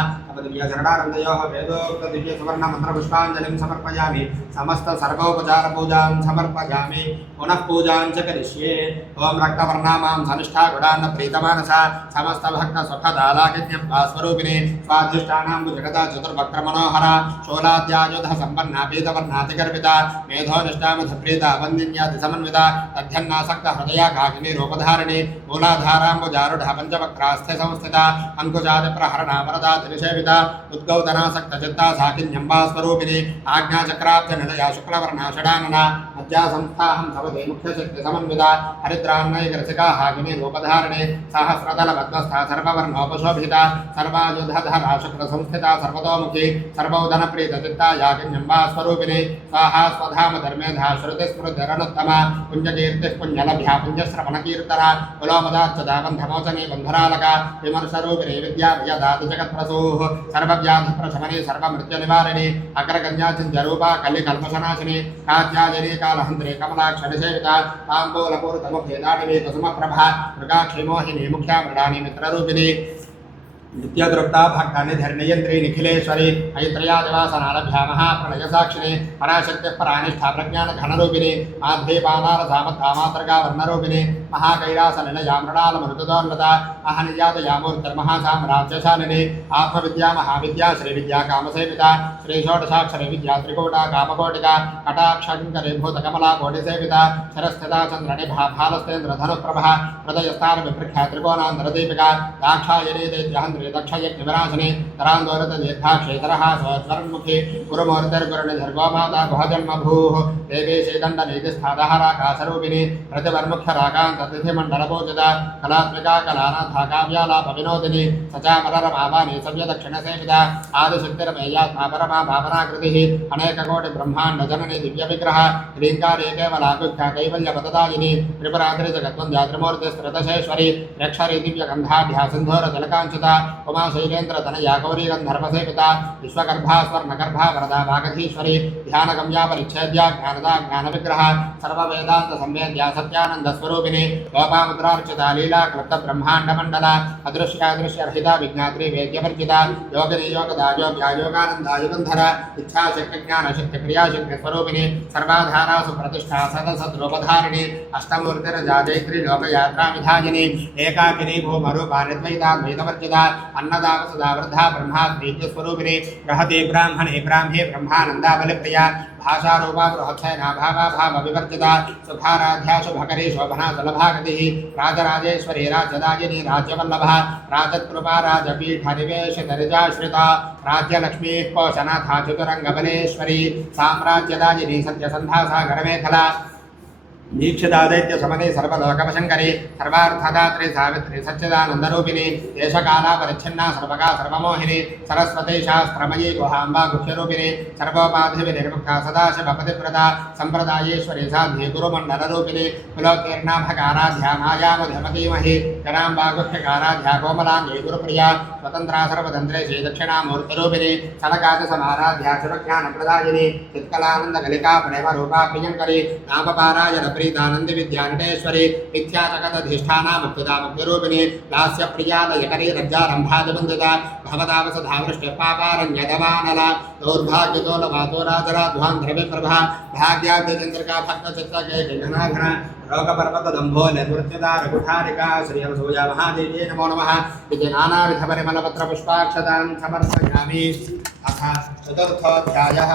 దివ్యచరణానందయోః వేదోక్త దివ్య సువర్ణ మంత్ర పుష్పాంజలిం సమర్పయామి. సమస్త సర్వోపచార పూజాం సమర్పయామి. పునః పూజాం చ కరిష్యే. ఓం రక్తవర్ణామాం సనిష్ఠా గుడాన్న ప్రీతమానస సమస్త భక్త సుఖదాలాకిన్యం స్వరూపిణి స్వాధిష్టానాంబు జగదా చతుర్భక్ర మనోహర శోలాద్యాయుధ సంపన్నా పీతవర్ణాతిగర్భిత మేధో నిష్ఠామధ ప్రీత వందిన్యాది సమన్విత తథ్యన్నాసక్త హృదయ కాకిని రూపధారిణి మూలాధారాంబుజారుఢ పంచవక్రాస్థ సంస్థిత అంకుజాది ప్రహరణ వరదా దినిషేవిత ఉద్గౌతనాసక్త చిత్తా సాకిన్యంబా స్వరూపిణి ఆజ్ఞాచక్రాబ్జ నిలయ శుక్లవర్ణ షడానన మధ్యా సంస్థాహం సవదే ముఖ్యశక్తి సమన్విత హరిద్రాన్నైకరసికా హాకిని రూపధారిణి సహస్రదల పద్మస్థ సర్వవర్ణోపశోభిత సర్వాయుధధరా శుక్ర సంస్థిత సర్వతోముఖి సర్వోదన ప్రీత చిత్తా యాకిని पुण्यम्बा स्वरूपिणी स्वाहा स्वधाम धर्मेधा श्रुतिस्मृतिरनुत्तम पुण्यकीर्तिः पुण्यलभ्या पुण्यश्रवणकीर्तन कुलोमदाच्युताबन्धमोचने बन्धनालक विमर्शरूपिणी विद्या वियदाति जगत्प्रसूः सर्वव्याधिप्रशमने सर्वमृत्युनिवारिणि अग्रगण्याचिन्त्यरूपा कलिकल्पशनाशिनि कात्यायनी कालहन्त्रे कमलाक्षनिसेविता ताम्बूलपूर्तमुखेदाडिनी कुसुमप्रभा मृगाक्षिमोहिनी मुख्या मृडानि मित्ररूपिणी नित्यतृप्ता भक्तानिधर्नियन्त्री निखिलेश्वरी ऐत्रयादिवासनालभ्या महाप्रलय साक्षिणी पराशक्तिः परानिष्ठा प्रज्ञानघनरूपिणी माध्वीपालारसामद्धा मातृका वर्णरूपिणी महाकैलासनिलया मृणालमरुतदोन्नता अहनिजातयामूर्तिर्महासाम्राज्यशालिनी आत्मविद्या महाविद्या श्रीविद्या कामसेविता श्रीषोडशाक्षरी विद्या त्रिकूटा कामकोटिका कटाक्षङ्करी भूतकमला कोटिसेविता शरस्थिता चन्द्रनिभा भालस्तेन्द्रधनुप्रभा हृदयस्थानविपृख्या त्रिकोणान्तरदीपिका दाक्षायणी दैत्यहन्त्री दक्षयज्ञविनाशिनी तरान्दोरतदीर्घाक्षेतरः स्वस्वरन्मुखी गुरुमूर्तिर्गुरुनिधर्गोमाता गुहजन्मभूः देवी श्रीदण्डनीतिस्थादहराकाशरूपिणी प्रतिवर्मुख्यराकान्ततिथिमण्डलपूजिता कलात्मिका कलानाथा काव्यालापविनोदिनी सचामररमावानी सव्यदक्षिणसेविता आदिशक्तिरमेयात्मा परमा भावनाकृतिः अनेककोटिब्रह्माण्डजननी दिव्यविग्रह ह्रीङ्कारे केवलाकुख्या कैवल्यपददायिनी त्रिपुरात्रिजगद्वन्द्या त्रिमूर्तिस्त्रिदशेश्वरी रक्षरी दिव्यगन्धाढ्या सिन्धूरजलकाञ्चिता उमा शैलेन्द्रतनया गौरीगन्धर्वसेविता विश्वगर्भा स्वर्णगर्भा वरदा वागधीश्वरी ध्यानगम्या परिच्छेद्या ज्ञानदा ज्ञानविग्रह सर्ववेदान्तसंवेद्या सत्यानन्दस्वरूपिणी लोपामुद्रार्चिता लीला क्लुप्तब्रह्माण्डमण्डला अदृश्यादृश्यरहिता विज्ञात्री वेद्यवर्जिता योगिनी योगदा योग्या योगानन्दा युगन्धर इच्छाशक्तिज्ञानशक्तिक्रियाशक्तिस्वरूपिणी सर्वाधारासु प्रतिष्ठा सदसद्रूपधारिणी अष्टमूर्तिरजाजैत्री लोकयात्राविधायिनी एकाकिनी भूमरूपा निर्द्वैताद्वैतवर्जिता अन्नदा वसुधा वृद्धा ब्रह्माद्वैत्यस्वरूपिणी बृहती ब्राह्मणे ब्राह्मे ब्रह्मानन्दा बलिप्रिया भाषारूपा बृहत्सैना भावाभावविवर्जिता सुखाराध्या शुभकरी शोभना सुलभागतिः राजराजेश्वरी राज्यदायिनी राज्यवल्लभा राजकृपा राजपीठनिवेशितरिजाश्रिता राज्यलक्ष्मीः पोषनाथा चतुरङ्गबलेश्वरी साम्राज्यदायिनी सत्यसन्धा सागरमेखला दीक्षितादैत्य समने सर्वलोकवशङ्करी सर्वार्थदात्री सावित्री सच्चिदानन्दरूपिणी देशकाला परिच्छिन्ना सर्वगा सर्वमोहिनी सरस्वती शास्त्रमयी गुहाम्बा गुह्यरूपिणी सर्वोपाधिविनिर्मुक्ता सदाशिवपतिव्रता सम्प्रदायेश्वरी साध्वी गुरुमण्डलरूपिणी कुलोत्तीर्णाभकाराध्या मायामधिमतीमहि जनाम्बा गुह्यकाराध्या कोमलाङ्गी गुरुप्रिया स्वतन्त्रा सर्वतन्त्रे श्रीदक्षिणामूर्तिरूपिणी सनकादिसमाराध्या सुरज्ञानप्रदायिनी चित्कलानन्दकलिका प्रणवरूपा प्रियङ्करी नामपारायण प्रीतानंद विद्यानटेश्वरी मिथ्याचकदधिष्ठाना मुक्तिदा मुक्तिरूपिणी लास्य प्रिया लयकरी रज्जारंभादिबन्धिता भवदावसधा वृष्टिपापारण्यदवानला दौर्भाग्यतोलवातो राजराध्वान्ध्रविप्रभा भाग्याद्यचन्द्रिका भक्तचित्तजयघनाघन रोगपर्वतदम्भो निर्वृत्यता रघुठारिका श्रियंसूया महादेव्यै नमो नमः इति नानाविधपरिमलपत्रपुष्पाक्षतां समर्पयामि। अथ चतुर्थोऽध्यायः।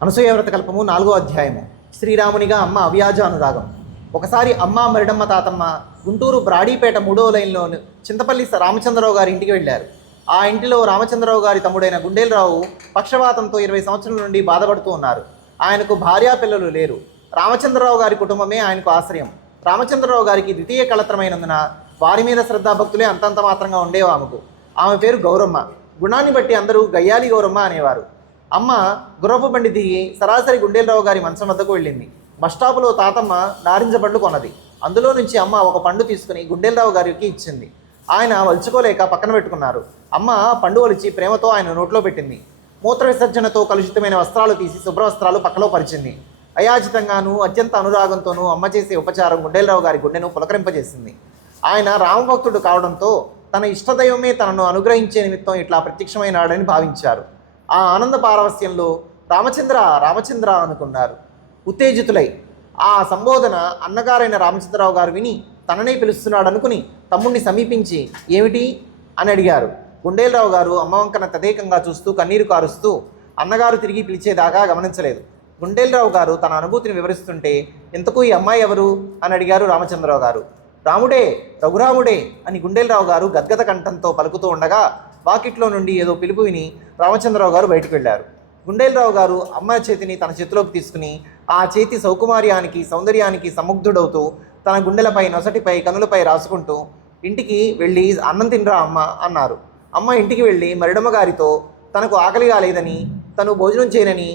అనసూయ వ్రత కల్పము 4వ అధ్యాయము. శ్రీరామునిగా అమ్మ అవ్యాజ అనురాగం. ఒకసారి అమ్మ మరిడమ్మ తాతమ్మ గుంటూరు బ్రాడీపేట 3వ లైన్లో చింతపల్లి రామచంద్రరావు గారి ఇంటికి వెళ్ళారు. ఆ ఇంటిలో రామచంద్రరావు గారి తమ్ముడైన గుండేలరావు పక్షవాతంతో 20 సంవత్సరాల నుండి బాధపడుతూ ఉన్నారు. ఆయనకు భార్యా పిల్లలు లేరు. రామచంద్రరావు గారి కుటుంబమే ఆయనకు ఆశ్రయం. రామచంద్రరావు గారికి ద్వితీయ కళత్రమైనందున వారి మీద శ్రద్ధాభక్తులే అంతంత మాత్రంగా ఉండేవి ఆమెకు. ఆమె పేరు గౌరమ్మ. గుణాన్ని బట్టి అందరూ గయ్యాలి గౌరమ్మ అనేవారు. అమ్మ గుర్రపు బండి దిగి సరాసరి గుండేలరావు గారి మంచం వద్దకు వెళ్ళింది. బస్టాపులో తాతమ్మ నారింజ పండు కొన్నది. అందులో నుంచి అమ్మ ఒక పండు తీసుకుని గుండేలరావు గారికి ఇచ్చింది. ఆయన వలుచుకోలేక పక్కన పెట్టుకున్నారు. అమ్మ పండు వలిచి ప్రేమతో ఆయన నోట్లో పెట్టింది. మూత్ర విసర్జనతో కలుషితమైన వస్త్రాలు తీసి శుభ్ర వస్త్రాలు పక్కలో పరిచింది. అయాచితంగానూ అత్యంత అనురాగంతోనూ అమ్మ చేసే ఉపచారం గుండేలరావు గారి గుండెను పులకరింపజేసింది. ఆయన రామభక్తుడు కావడంతో తన ఇష్టదైవమే తనను అనుగ్రహించే నిమిత్తం ఇట్లా ప్రత్యక్షమైనాడని భావించారు. ఆ ఆనంద పారవస్యంలో రామచంద్ర రామచంద్ర అనుకున్నారు. ఉత్తేజితులై ఆ సంబోధన అన్నగారైన రామచంద్రరావు గారు విని తననే పిలుస్తున్నాడు అనుకుని తమ్ముడిని సమీపించి ఏమిటి అని అడిగారు. గుండేలరావు గారు అమ్మ వంకన తదేకంగా చూస్తూ కన్నీరు కారుస్తూ అన్నగారు తిరిగి పిలిచేదాకా గమనించలేదు. గుండేలరావు గారు తన అనుభూతిని వివరిస్తుంటే ఇంతకు ఈ అమ్మాయి ఎవరు అని అడిగారు రామచంద్రరావు గారు. రాముడే, రఘురాముడే అని గుండేలరావు గారు గద్గద కంఠంతో పలుకుతూ ఉండగా వాకిట్లో నుండి ఏదో పిలుపు విని రామచంద్రరావు గారు బయటకు వెళ్ళారు. గుండేలరావు గారు అమ్మ చేతిని తన చేతిలోకి తీసుకుని ఆ చేతి సౌకుమార్యానికి సౌందర్యానికి సముగ్ధుడవుతూ తన గుండెలపై నొసటిపై కనులపై రాసుకుంటూ ఇంటికి వెళ్ళి అన్నం తినరా అమ్మ అన్నారు. అమ్మ ఇంటికి వెళ్ళి మరిడమ్మ గారితో తనకు ఆకలిగా లేదని తను భోజనం చేయనని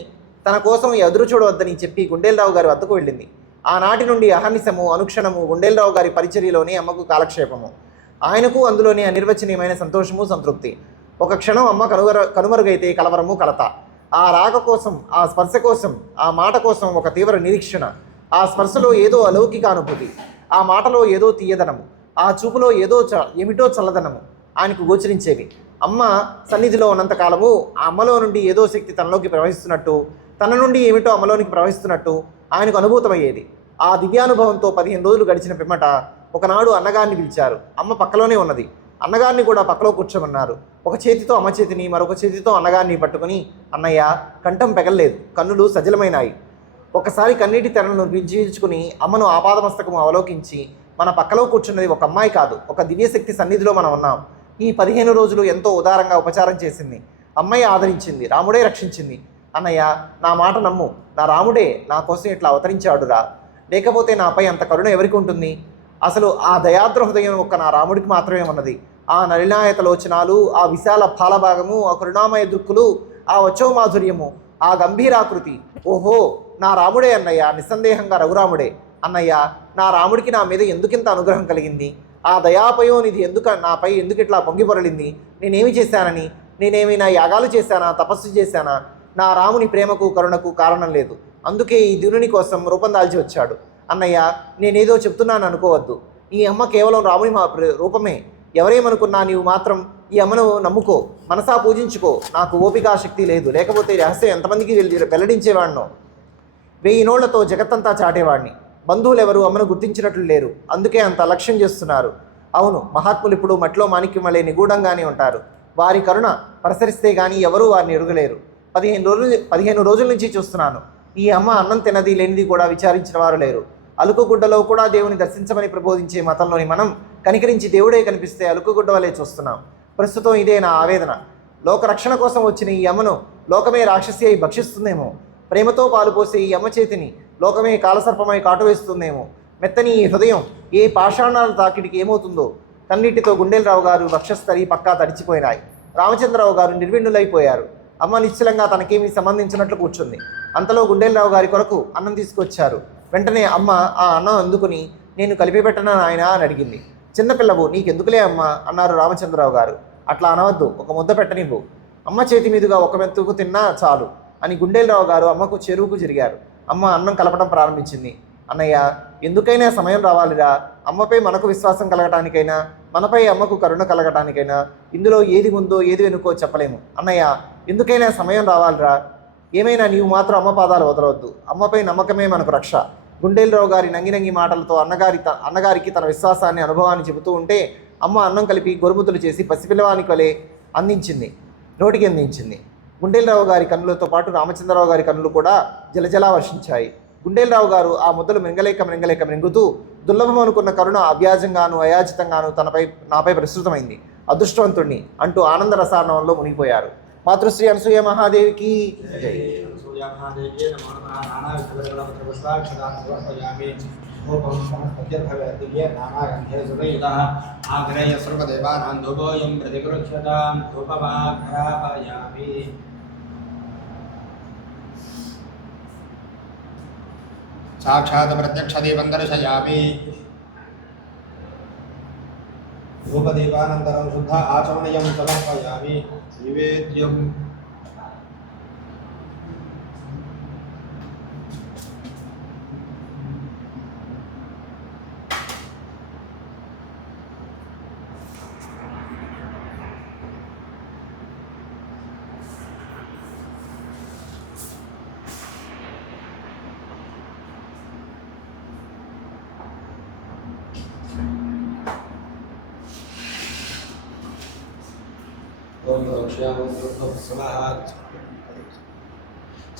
తన కోసం ఎదురు చూడవద్దని చెప్పి గుండేలరావు గారి వద్దకు వెళ్ళింది. ఆనాటి నుండి అహర్నిశము అనుక్షణము గుండేలరావు గారి పరిచర్యలోనే అమ్మకు కాలక్షేపము. ఆయనకు అందులోనే అనిర్వచనీయమైన సంతోషము సంతృప్తి. ఒక క్షణం అమ్మ కనుమరుగైతే కలవరము కలత. ఆ రాక కోసం, ఆ స్పర్శ కోసం, ఆ మాట కోసం ఒక తీవ్ర నిరీక్షణ. ఆ స్పర్శలో ఏదో అలౌకిక అనుభూతి, ఆ మాటలో ఏదో తీయదనము, ఆ చూపులో ఏమిటో చల్లదనము ఆయనకు గోచరించేవి. అమ్మ సన్నిధిలో ఉన్నంతకాలము ఆ అమ్మలో నుండి ఏదో శక్తి తనలోకి ప్రవహిస్తున్నట్టు, తన నుండి ఏమిటో అమ్మలోనికి ప్రవహిస్తున్నట్టు ఆయనకు అనుభూతమయ్యేది. ఆ దివ్యానుభవంతో 15 రోజులు గడిచిన పిమ్మట ఒకనాడు అన్నగారిని పిలిచారు. అమ్మ పక్కలోనే ఉన్నది. అన్నగారిని కూడా పక్కలో కూర్చోమన్నారు. ఒక చేతితో అమ్మ చేతిని, మరొక చేతితో అన్నగారిని పట్టుకుని, అన్నయ్య, కంఠం పెగల్లేదు, కన్నులు సజలమైనాయి. ఒకసారి కన్నీటి తెరలను వించుకుని అమ్మను ఆపాదమస్తకము అవలోకించి, మన పక్కలో కూర్చున్నది ఒక అమ్మాయి కాదు, ఒక దివ్యశక్తి సన్నిధిలో మనం ఉన్నాం. ఈ 15 రోజులు ఎంతో ఉదారంగా ఉపచారం చేసింది. అమ్మాయి ఆదరించింది, రాముడే రక్షించింది. అన్నయ్య, నా మాట నమ్ము, నా రాముడే నా కోసం ఇట్లా అవతరించాడురా. లేకపోతే నాపై అంత కరుణ ఎవరికి ఉంటుంది? అసలు ఆ దయాద్ర హృదయం ఒక్క నా రాముడికి మాత్రమే ఉన్నది. ఆ నలినాయత లోచనాలు, ఆ విశాల ఫాలభాగము, ఆ కరుణామయ దృక్కులు, ఆ వచ్చో మాధుర్యము, ఆ గంభీరాకృతి, ఓహో, నా రాముడే అన్నయ్య, నిస్సందేహంగా రఘురాముడే. అన్నయ్య, నా రాముడికి నా మీద ఎందుకింత అనుగ్రహం కలిగింది? ఆ దయాపయోనిధి నాపై ఎందుకు ఇట్లా పొంగిపొరలింది? నేనేమి చేశానని? నేనేమైనా యాగాలు చేశానా, తపస్సు చేశానా? నా రాముని ప్రేమకు కరుణకు కారణం లేదు. అందుకే ఈ దినుని కోసం రూపం దాల్చి వచ్చాడు. అన్నయ్య, నేనేదో చెప్తున్నాను అనుకోవద్దు. ఈ అమ్మ కేవలం రాముని రూపమే. ఎవరేమనుకున్నా నీవు మాత్రం ఈ అమ్మను నమ్ముకో, మనసా పూజించుకో. నాకు ఓపికా శక్తి లేదు, లేకపోతే రహస్యం ఎంతమందికి వెల్లడించేవాడినో. 1000 నోళ్లతో జగత్తంతా చాటేవాడిని. బంధువులు ఎవరు అమ్మను గుర్తించినట్లు లేరు, అందుకే అంత అలక్ష్యం చేస్తున్నారు. అవును, మహాత్ములు ఇప్పుడు మట్లో మాణిక్యం వలె నిగూఢంగానే ఉంటారు. వారి కరుణ ప్రసరిస్తే గానీ ఎవరూ వారిని ఎరుగలేరు. 15 రోజుల నుంచి చూస్తున్నాను. ఈ అమ్మ అన్నం తినది లేనిది కూడా విచారించిన వారు లేరు. అలుకుగుడ్డలో కూడా దేవుని దర్శించమని ప్రబోధించే మతంలోని మనం కనికరించి దేవుడే కనిపిస్తే అలుకుగుడ్డ వలె చూస్తున్నాం. ప్రస్తుతం ఇదే నా ఆవేదన. లోకరక్షణ కోసం వచ్చిన ఈ అమ్మను లోకమే రాక్షసి అయి భక్షిస్తుందేమో. ప్రేమతో పాలుపోసే ఈ అమ్మ చేతిని లోకమే కాలసర్పమై కాటువేస్తుందేమో. మెత్తని ఈ హృదయం ఏ పాషాణాల తాకిడికి ఏమవుతుందో. కన్నీటితో గుండేలరావు గారు వక్షస్థలి పక్కా తడిచిపోయినాయి. రామచంద్రరావు గారు నిర్విణ్ణులైపోయారు. అమ్మ నిశ్చలంగా తనకేమీ సంబంధించినట్లు కూర్చుంది. అంతలో గుండేలరావు గారి కొరకు అన్నం తీసుకొచ్చారు. వెంటనే అమ్మ ఆ అన్నం అందుకుని, నేను కలిపి పెట్టనా నాయన అని అడిగింది. చిన్నపిల్లవు, నీకెందుకులే అమ్మ అన్నారు రామచంద్రరావు గారు. అట్లా అనవద్దు, ఒక ముద్ద పెట్టనివ్వు. అమ్మ చేతి మీదుగా ఒక మెతుకు తిన్నా చాలు అని గుండేలరావు గారు అమ్మకు చెరువుకు జరిగారు. అమ్మ అన్నం కలపడం ప్రారంభించింది. అన్నయ్య, ఎందుకైనా సమయం రావాలిరా. అమ్మపై మనకు విశ్వాసం కలగటానికైనా, మనపై అమ్మకు కరుణ కలగటానికైనా ఇందులో ఏది ముందో ఏది వెనుకో చెప్పలేము. అన్నయ్య, ఎందుకైనా సమయం రావాలిరా. ఏమైనా నీవు మాత్రం అమ్మ పాదాలు వదలవద్దు. అమ్మపై నమ్మకమే మనకు రక్ష. గుండేలరావు గారి నంగి మాటలతో అన్నగారికి తన విశ్వాసాన్ని, అనుభవాన్ని చెబుతూ ఉంటే అమ్మ అన్నం కలిపి గొరుముతులు చేసి పసిపిల్లవానికి వలె నోటికి అందించింది. గుండేలరావు గారి కన్నులతో పాటు రామచంద్రరావు గారి కన్నులు కూడా జలజలా వర్షించాయి. గుండేలరావు గారు ఆ ముద్దలు మింగలేక మింగుతూ దుర్లభం అనుకున్న కరుణ అవ్యాజంగాను అయాచితంగాను నాపై ప్రస్తుతమైంది. అదృష్టవంతుణ్ణి అంటూ ఆనంద రసార్ణవంలో మునిగిపోయారు. మాతృశ్రీ అనసూయ మహాదేవికి జై. సాక్షాత్ ప్రత్యక్షదీపం దర్శయామి. ధూపదీపానంతరం శుద్ధ ఆచమనీయం సమర్పయామి. నైవేద్యం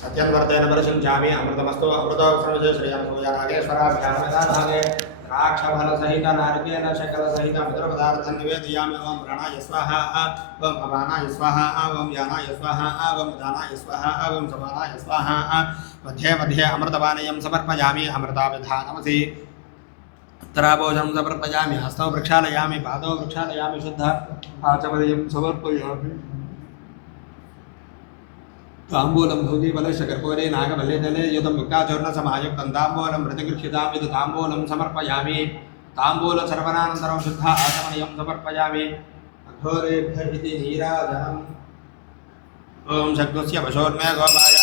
సత్యన్వర్తేన పరిశుంచామి. అమృతమస్తు అమృతో సర్వశ్రేయం సూర్యనాగేశ్వరాభ్యామే రాక్షఫల సహిత నారికేల శకల సహిత మధుర పదార్థం నివేదయామి. ఓం ప్రాణాయ స్వాహ, ఓం అపానాయ స్వాహ, ఓం యానాయ స్వాహ, ఓం ఉదానాయ స్వాహ, ఓం సమానాయ స్వాహ. మధ్యే మధ్యే అమృతపానీయం సమర్పయామి. అమృతాభిధానమసి ఉత్తరాభోజనం సమర్పయామి. హస్తౌ ప్రక్షాళయామి, పాదౌ ప్రక్షాళయామి, శుద్ధ ఆచమనీయం సమర్పయామి. తాంబూలం భోగి బలశ కర్పూరే నాగవల్లేదలే యుధం ముక్తాచూర్ణ సమాయుక్తం తాంబూలం ప్రతిగృహ్యతాం ఇది తాంబూలం సమర్పయామి తాంబూల సర్వనానంతరం శుద్ధ ఆచమనీయం సమర్పయామి అఘోరేభ్య ఇది నీరాజనం ఓం శక్తుస్య వశోర్మే గోపాయ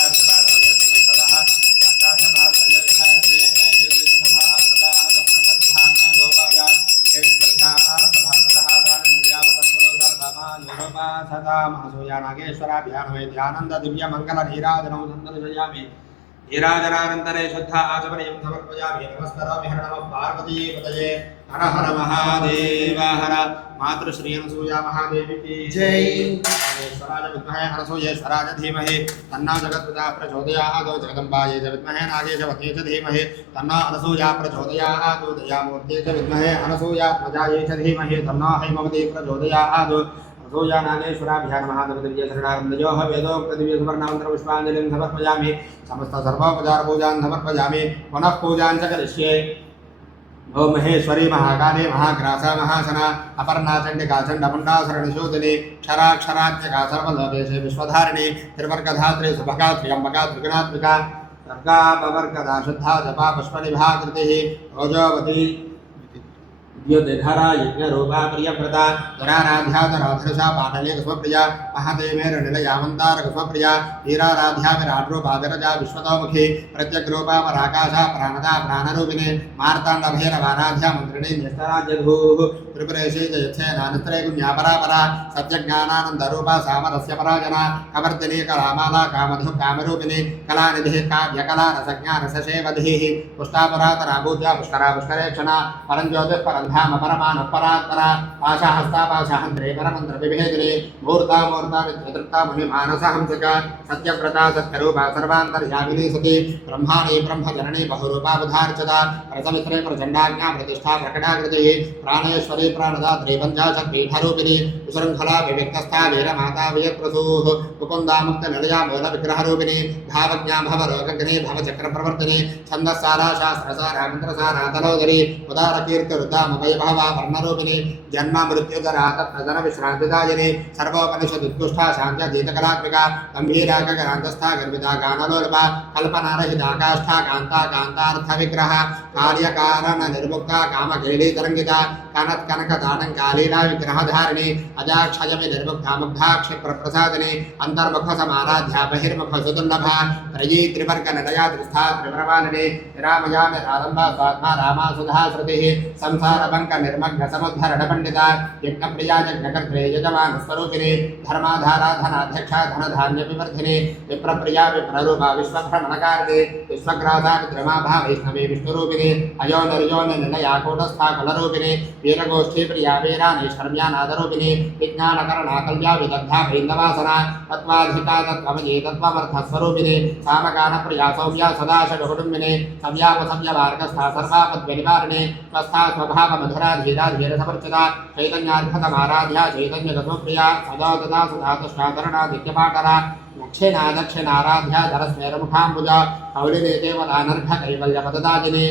నాగేశ్వరాభ్యానవేద్యానంద దివ్య మంగళ నీరాజనం సందర్శయామి నీరాజనానంతరే శుద్ధ ఆచమనీయం సమర్పయామి నమస్కరామి హర నమః పార్వతీపతయే హర హర మహాదేవ హర మాతృశ్రీ అనసూయ మహాదేవికి జై. నాగేశ్వరాయ విద్మహే అనసూయేశ్వరాయ ధీమహి తన్నో జగత్పితా ప్రచోదయాత్ జగదంబాయే చ విద్మహే నాగేశవతే చ ధీమహి తన్నో అనసూయా ప్రచోదయాత్ దయామూర్తే చ విద్మహే అనసూయాత్మజాయే చ ధీమహి తన్నో హైమవతి ప్రచోదయాత్ అనసూయా నాగేశ్వరాభ్యాం మహాదేవదివ్య శరణానందయోః వేదోక్తదివ్య సువర్ణమంత్ర పుష్పాంజలిం సమర్పయామి సమస్త సర్వోపచార పూజాన్ సమర్పయామి పునః పూజాన్ చ కరిష్యే. ఓం మహేశ్వరీ మహాకాళీ మహాగ్రాసా మహాసనా అపర్ణా చండికా చండముండాసరణశోధిని క్షరాక్షరాత్మికా సర్వలోకేశే విశ్వధారిణి త్రివర్గధాత్రి సుభగా త్ర్యంబకా త్రిగుణాత్మికా దుర్గాపవర్గదా శుద్ధా జపా పుష్పనిభాకృతి రోజోవతి द्योतिधरा यज्ञरूपा प्रियव्रता धराराध्या धराधृषा पाटली कुस्मप्रिया महादेवेरनिलया मन्दार कुस्मप्रिया वीराराध्या विराट्रूपा विरजा विश्वतोमुखी प्रत्यग्रूपा पराकाशा प्राणदा प्राणरूपिणी मार्ताण्डभैरवाराध्या मन्त्रिणी न्यस्तराज्यधूः त्रिपुरेशे जयच्छेनानिस्त्रे गुण्यापरापरा सत्यज्ञानानन्दरूपा सामरस्य पराजना कवर्तिनी कलामाला कामधु कामरूपिणी कलानिधिः काव्यकला रसज्ञानसशेवधिः पुष्टापरातरा पूज्या पुष्करा पुष्करेक्षणा परञ्ज्योतिः परन्धाम परमानः परात्परा पाशहस्ता पाशहन्त्रे परमन्त्रविभेदिनी मूर्ता मूर्ता नित्यतृप्ता मुनिमानसहंसिका सत्यव्रता सत्यरूपा सर्वान्तर्यामिनी सती ब्रह्माणी ब्रह्मजननी बहुरूपा बुधार्चता प्रसमित्रे प्रचण्डाज्ञा प्रतिष्ठा प्रकटाकृतिः प्राणेश्वरी प्राणदात्री पञ्चाशत्पीठरूपिणी विशृङ्खला विविक्तस्था वीरमाता वियत्प्रसूः मुकुन्दा मुक्तनिलया मूलविग्रहरूपिणी भावज्ञा भवरोगग्नी भवचक्रप्रवर्तिनी छन्दस्सारा शास्त्रसारा मन्त्रसारा तलोदरी उदारकीर्तिरुद्धा वैभवा वर्णरूपिणी जन्म मृत्युधरा तत्प्रजन विश्रांतिदायिनी सर्वोपनिषदुत्कृष्टा शान्त्यतीतकलात्मिका गम्भीरा गगनान्तस्था गर्भिता गानलोलपा कल्पनारहिता काष्ठा कान्ता कान्तार्थविग्रह कार्यकारण निर्मुक्ता कामकेली तरङ्गिता कनत्कनकदानङ्कालीला विग्रहधारिणी अजाक्षयमि निर्मुक्ता मुग्धाक्षिप्रप्रसादिनी अन्तर्मुखसमाराध्या बहिर्मुखसुदुर्लभा त्रयी त्रिवर्गनिलया त्रिस्था त्रिप्रवालिनी निरामयामि रारम्भा स्वात्मा रामा सुधा श्रुतिः संसारबंक निर्मग्न समुद्धरण पंडिता यज्ञप्रिया यज्ञकर्त्रे यजमान स्वरूपिणी धर्माधारा धनाध्यक्षा धनधान्य विवर्धिनी विप्रप्रिया विप्ररूपा विश्वभ्रमणकारिणी विश्वग्रासा विद्रमाभा वैष्णवी विष्णुरूपिणी अयोनिर्योन निलया कूटस्था कुलरूपिणी वीरगोष्ठी प्रिया वीरानी शर्म्या नादरूपिणी विज्ञानकरणा कल्या विदग्धा भैन्दवासना तत्त्वाधिका तत्त्वमयी तत्त्वमर्थस्वरूपिणी सामगान प्रिया सौम्या सदा षड्कुटुम्बिनी सव्यापसव्यवार्गस्था सर्वापद्व्यनिवारिणी स्वस्था स्वभाव मधुरा धीरा धीर समर्चिता चैतन्यार्भतमाराध्या चैतन्यगतप्रिया सदा तदा सदा तुष्टाधरणा दित्यपाटरा दक्षिणा दक्षिणाराध्या धरस्मेरमुखाम्बुजा कौलिनी देवतानर्घ कैवल्यपददाजिनी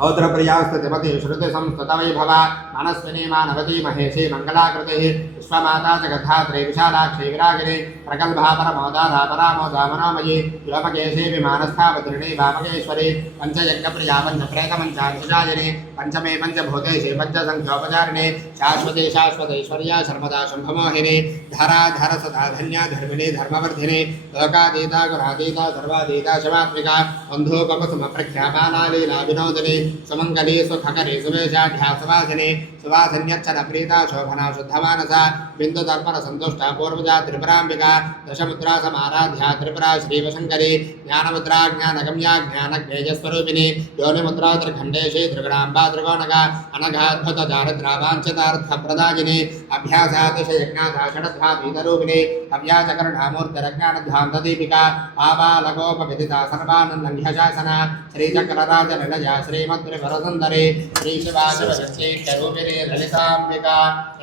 रौद्रप्रियास्ततिमती श्रुति संस्तुत वैभवा मनस्विनी मानवती महेशी मंगलाकृतिः विश्वमाता जगद्धात्री विशालाक्षी विरागिनी प्रगल्भा परमोदारा परामोदा मनोमयी व्योमकेशी विमानस्था भद्रिणी वामकेश्वरी पंचयज्ञप्रिया पंचप्रेतमञ्चाक्षिजायिनी पंचमे पंचभूतेशी पंचसंख्योपचारिणी शाश्वती शाश्वतेश्वर्या सर्वदा शुंभमोहिनी धरा धर सदा धन्या धर्मिणी धर्मवर्धिनी लोकातीता गुणातीता सर्वातीता शिवात्मिका बन्धूपकुसुमप्रख्यापालालीला विनोदिनी सुमंगली सुखकरी सुवेशाढ्या सुवासिनी सुवासिन्यच्चन प्रीता शोभना शुद्धमानसा बिंदु दर्पण संतुष्टा पूर्वजा त्रिपुरांबिका दशमुद्रा समाराध्या त्रिपुरा श्रीवशंकरी ज्ञानमुद्रा ज्ञानगम्या ज्ञानज्ञेयस्वरूपिणी योनिमुद्रा त्रिखंडेशी त्रिगुणांबा त्रिकोणका अनघाद्भुत दारिद्रावांछितार्थप्रदायिनी अभ्यासातिशयज्ञाता षडध्वातीतरूपिणी अव्याजकरणामूर्तिरज्ञानध्वान्तदीपिका आबालगोपविदिता सर्वानन्दघ्यशासना श्रीचक्रराजनिलया श्रीमद्त्रिपुरसुन्दरी श्रीशिवाशिवशक्तिरूपिणी ललिताम्बिका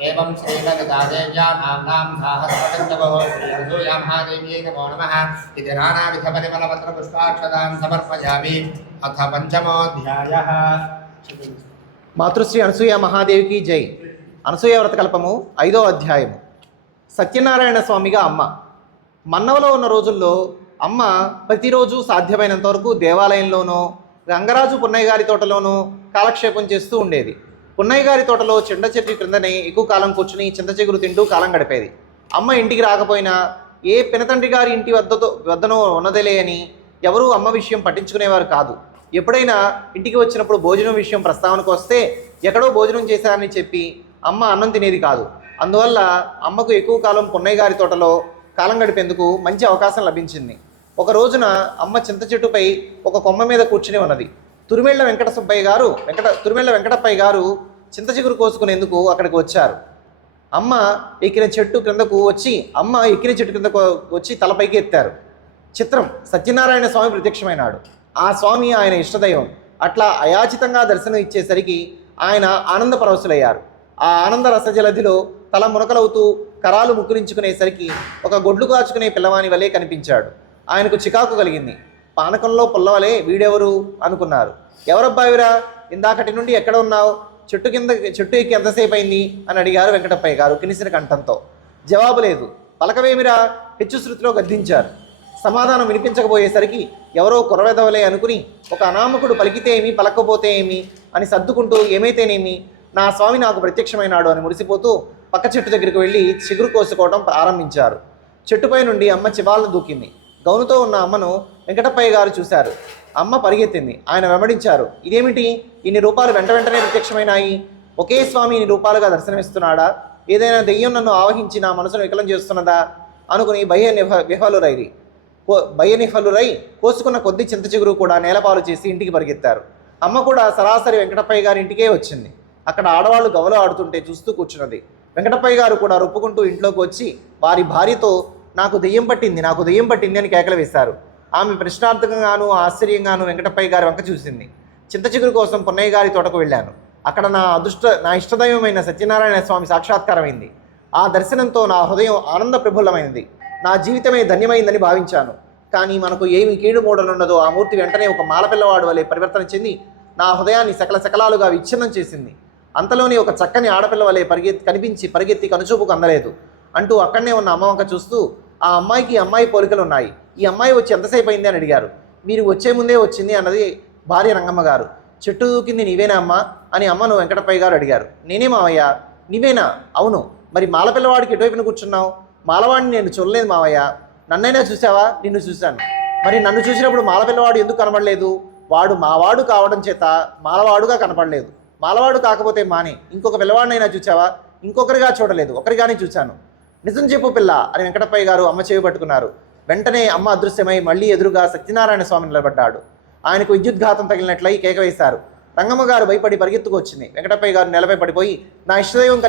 एवं श्रीललिता देव्या नाम्नां सहस्रतन्तवो श्रीअनसूया महादेव्यै नमो नमः इति नानाविधपरिमलपत्रपुष्पाक्षतां समर्पयामि अथ पंचमोऽध्यायः మాతృశ్రీ అనసూయ మహాదేవికి జై. అనసూయ వ్రతకల్పము 5వ అధ్యాయము. సత్యనారాయణ స్వామిగా అమ్మ. మన్నవలో ఉన్న రోజుల్లో అమ్మ ప్రతిరోజు సాధ్యమైనంత వరకు దేవాలయంలోనో గంగరాజు పున్నయ్య గారి తోటలోనో కాలక్షేపం చేస్తూ ఉండేది. పున్నయ్య గారి తోటలో చింత చెట్టు క్రిందనే ఎక్కువ కాలం కూర్చుని చింత చిగురు తింటూ కాలం గడిపేది. అమ్మ ఇంటికి రాకపోయినా ఏ పినతండ్రి గారి ఇంటి వద్దనో ఉన్నదేలే అని ఎవరూ అమ్మ విషయం పట్టించుకునేవారు కాదు. ఎప్పుడైనా ఇంటికి వచ్చినప్పుడు భోజనం విషయం ప్రస్తావనకు వస్తే ఎక్కడో భోజనం చేశారని చెప్పి అమ్మ అన్నం తినేది కాదు. అందువల్ల అమ్మకు ఎక్కువ కాలం పున్నయ్య గారి తోటలో కాలం గడిపేందుకు మంచి అవకాశం లభించింది. ఒక రోజున అమ్మ చింత చెట్టుపై ఒక కొమ్మ మీద కూర్చుని ఉన్నది. తురిమెళ్ళ వెంకటప్పయ్య గారు చింత చిగురు కోసుకునేందుకు అక్కడికి వచ్చారు. అమ్మ ఎక్కిన చెట్టు క్రిందకు వచ్చి తలపైకి ఎత్తారు. చిత్రం, సత్యనారాయణ స్వామి ప్రత్యక్షమైనాడు. ఆ స్వామి ఆయన ఇష్టదైవం. అట్లా అయాచితంగా దర్శనం ఇచ్చేసరికి ఆయన ఆనంద పరవశులయ్యారు. ఆ ఆనంద రసజలధిలో తల మునకలవుతూ కరాలు ముక్కురించుకునేసరికి ఒక గొడ్లు కాచుకునే పిల్లవాని వలె కనిపించాడు. ఆయనకు చికాకు కలిగింది. పానకంలో పుల్లవలే వీడెవరు అనుకున్నారు. ఎవరబ్బాయిరా, ఇందాకటి నుండి ఎక్కడ ఉన్నావు? చెట్టు ఎక్కి ఎంతసేపు అయింది అని అడిగారు వెంకటప్పయ్య గారు కినిసిన కంఠంతో. జవాబు లేదు. పలకవేమిరా హెచ్చు శృతిలో గద్దించారు. సమాధానం వినిపించకపోయేసరికి ఎవరో కుర్రవెదవలే అనుకుని ఒక అనామకుడు పలికితే ఏమి పలకపోతే ఏమి అని సర్దుకుంటూ ఏమైతేనేమి నా స్వామి నాకు ప్రత్యక్షమైనాడు అని మురిసిపోతూ పక్క చెట్టు దగ్గరికి వెళ్ళి చిగురు కోసుకోవడం ప్రారంభించారు. చెట్టుపై నుండి అమ్మ చివాలను దూకింది. గౌనుతో ఉన్న అమ్మను వెంకటప్పయ్య గారు చూశారు. అమ్మ పరిగెత్తింది. ఆయన వెంబడించారు. ఇదేమిటి, ఇన్ని రూపాలు వెంటనే ప్రత్యక్షమైనాయి? ఒకే స్వామి ఇన్ని రూపాలుగా దర్శనమిస్తున్నాడా? ఏదైనా దెయ్యం నన్ను ఆవహించి నా మనసును వికలం చేస్తున్నదా అనుకుని భయనిఫలురై కోసుకున్న కొద్ది చింత చిగురు కూడా నేలపాలు చేసి ఇంటికి పరిగెత్తారు. అమ్మ కూడా సరాసరి వెంకటప్పయ్య గారి ఇంటికే వచ్చింది. అక్కడ ఆడవాళ్ళు గవలు ఆడుతుంటే చూస్తూ కూర్చున్నది. వెంకటప్పయ్య గారు కూడా రొప్పుకుంటూ ఇంట్లోకి వచ్చి వారి భార్యతో నాకు దెయ్యం పట్టింది అని కేకలు వేశారు. ఆమె ప్రశ్నార్థకంగాను ఆశ్చర్యంగాను వెంకటప్పయ్య గారి వంక చూసింది. చింత చిగురు కోసం పున్నయ్య గారి తోటకు వెళ్ళాను. అక్కడ నా ఇష్టదైవమైన సత్యనారాయణ స్వామి సాక్షాత్కారమైంది. ఆ దర్శనంతో నా హృదయం ఆనంద ప్రఫుల్లమైంది. నా జీవితమే ధన్యమైందని భావించాను. కానీ మనకు ఏమి కీడు మూడనున్నదో ఆ మూర్తి వెంటనే ఒక మాలపిల్లవాడు వలె పరివర్తన చెంది నా హృదయాన్ని సకలాలుగా విచ్ఛిన్నం చేసింది. అంతలోనే ఒక చక్కని ఆడపిల్ల వలె పరిగెత్తి కనుచూపుకు అందలేదు అంటూ అక్కడనే ఉన్న అమ్మ వంక చూస్తూ, ఆ అమ్మాయికి అమ్మాయి పోలికలు ఉన్నాయి. ఈ అమ్మాయి వచ్చి ఎంతసేపు అయింది అని అడిగారు. మీరు వచ్చే ముందే వచ్చింది అన్నది భార్య రంగమ్మ గారు. చెట్టు దూకింది నీవేనా అమ్మా అని అమ్మను వెంకటప్పయ్య గారు అడిగారు. నేనే మావయ్య. నీవేనా? అవును. మరి మాలపిల్లవాడికి ఎటువైపున కూర్చున్నావు? మాలవాడిని నేను చూడలేదు మావయ్య. నన్నైనా చూసావా? నిన్ను చూశాను. మరి నన్ను చూసినప్పుడు మాలపిల్లవాడు ఎందుకు కనబడలేదు? వాడు మావాడు కావడం చేత మాలవాడుగా కనపడలేదు. మాలవాడు కాకపోతే మానే ఇంకొక పిల్లవాడినైనా చూసావా? ఇంకొకరిగా చూడలేదు, ఒకరిగానే చూశాను. నిజం చెప్పు పిల్ల అని వెంకటప్పయ్య గారు అమ్మ చేయి పట్టుకున్నారు. వెంటనే అమ్మ అదృశ్యమై మళ్ళీ ఎదురుగా సత్యనారాయణ స్వామి నిలబడ్డాడు. ఆయనకు విద్యుద్ఘాతం తగిలినట్లయి కేక వేశారు. రంగమ్మ గారు భయపడి పరిగెత్తుకు వచ్చింది. వెంకటప్పయ్య గారు నిలబై పడిపోయి నా ఇష్టదైవం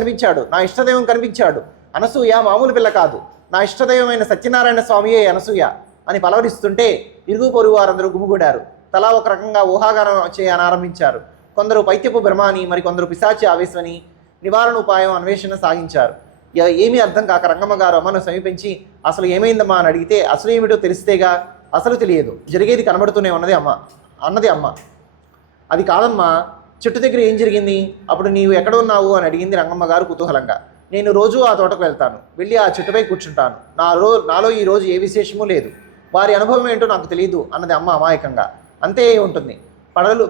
కనిపించాడు. అనసూయ మామూలు పిల్ల కాదు, నా ఇష్టదైవమైన సత్యనారాయణ స్వామియే అనసూయ అని పలవరిస్తుంటే ఇరుగు పొరుగు వారందరూ గుమిగూడారు. తలా ఒక రకంగా ఊహాగానం చేయనారంభించారు. కొందరు పైత్యపు బ్రహ్మాని, మరికొందరు పిశాచి ఆవేశమని నివారణ ఉపాయం అన్వేషణ సాగించారు. ఏమీ అర్థం కాక రంగమ్మ గారు అమ్మను సమీపించి అసలు ఏమైందమ్మా అని అడిగితే అసలు ఏమిటో తెలిస్తేగా. అసలు తెలియదు, జరిగేది కనబడుతూనే అన్నది అమ్మ. అది కాదమ్మా, చెట్టు దగ్గర ఏం జరిగింది? అప్పుడు నీవు ఎక్కడ ఉన్నావు అని అడిగింది రంగమ్మ గారు కుతూహలంగా. నేను రోజు ఆ తోటకు వెళ్తాను, వెళ్ళి ఆ చెట్టుపై కూర్చుంటాను. నాలో ఈ రోజు ఏ విశేషమూ లేదు. వారి అనుభవం ఏంటో నాకు తెలియదు అన్నది అమ్మ అమాయకంగా. అంతే ఉంటుంది.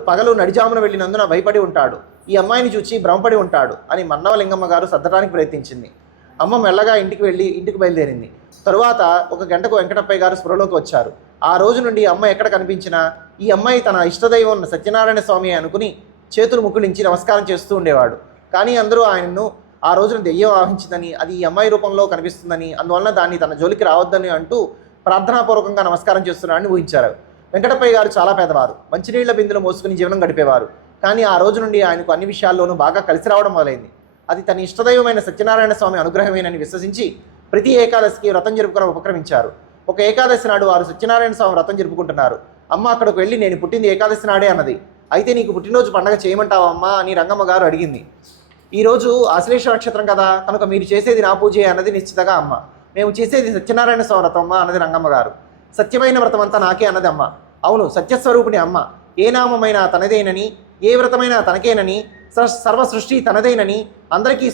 పగలు నడిజామున వెళ్ళినందున భయపడి ఉంటాడు. ఈ అమ్మాయిని చూచి భ్రమపడి ఉంటాడు అని మన్నవలింగమ్మ గారు సర్దడానికి ప్రయత్నించింది. అమ్మ మెల్లగా ఇంటికి బయలుదేరింది. తరువాత ఒక గంటకు వెంకటప్పయ్య గారు స్పృహలోకి వచ్చారు. ఆ రోజు నుండి అమ్మ ఎక్కడ కనిపించినా ఈ అమ్మాయి తన ఇష్టదైవం సత్యనారాయణ స్వామి అనుకుని చేతులు ముక్కులించి నమస్కారం చేస్తూ ఉండేవాడు. కానీ అందరూ ఆయనను ఆ రోజున దెయ్యం ఆవహించిందని, అది ఈ అమ్మాయి రూపంలో కనిపిస్తుందని, అందువలన దాన్ని తన జోలికి రావద్దని అంటూ ప్రార్థనాపూర్వకంగా నమస్కారం చేస్తున్నాడని ఊహించారు. వెంకటప్పయ్య గారు చాలా పేదవారు. మంచినీళ్ల బిందులు మోసుకుని జీవనం గడిపేవారు. కానీ ఆ రోజు నుండి ఆయనకు అన్ని విషయాల్లోనూ బాగా కలిసి రావడం మొదలైంది. అది తన ఇష్టదైవమైన సత్యనారాయణ స్వామి అనుగ్రహమేనని విశ్వసించి ప్రతి ఏకాదశికి వ్రతం జరుపుకోవడం ఉపక్రమించారు. ఒక ఏకాదశి నాడు వారు సత్యనారాయణ స్వామి వ్రతం జరుపుకుంటున్నారు. అమ్మ అక్కడికి వెళ్ళి నేను పుట్టింది ఏకాదశి నాడే అన్నది. అయితే నీకు పుట్టినరోజు పండగ చేయమంటావా అమ్మా అని రంగమ్మ గారు అడిగింది. ఈరోజు ఆశ్లేష నక్షత్రం కదా, కనుక మీరు చేసేది నా పూజే అన్నది నిశ్చితగా అమ్మ. మేము చేసేది సత్యనారాయణ స్వామి వ్రతం అమ్మ అన్నది రంగమ్మ గారు. సత్యమైన వ్రతం అంతా నాకే అన్నది అమ్మ. అవును, సత్యస్వరూపిణి అమ్మ. ఏ నామమైనా తనదేనని, ఏ వ్రతమైనా తనకేనని, సర్వ సృష్టి తనదేనని, అందరికీ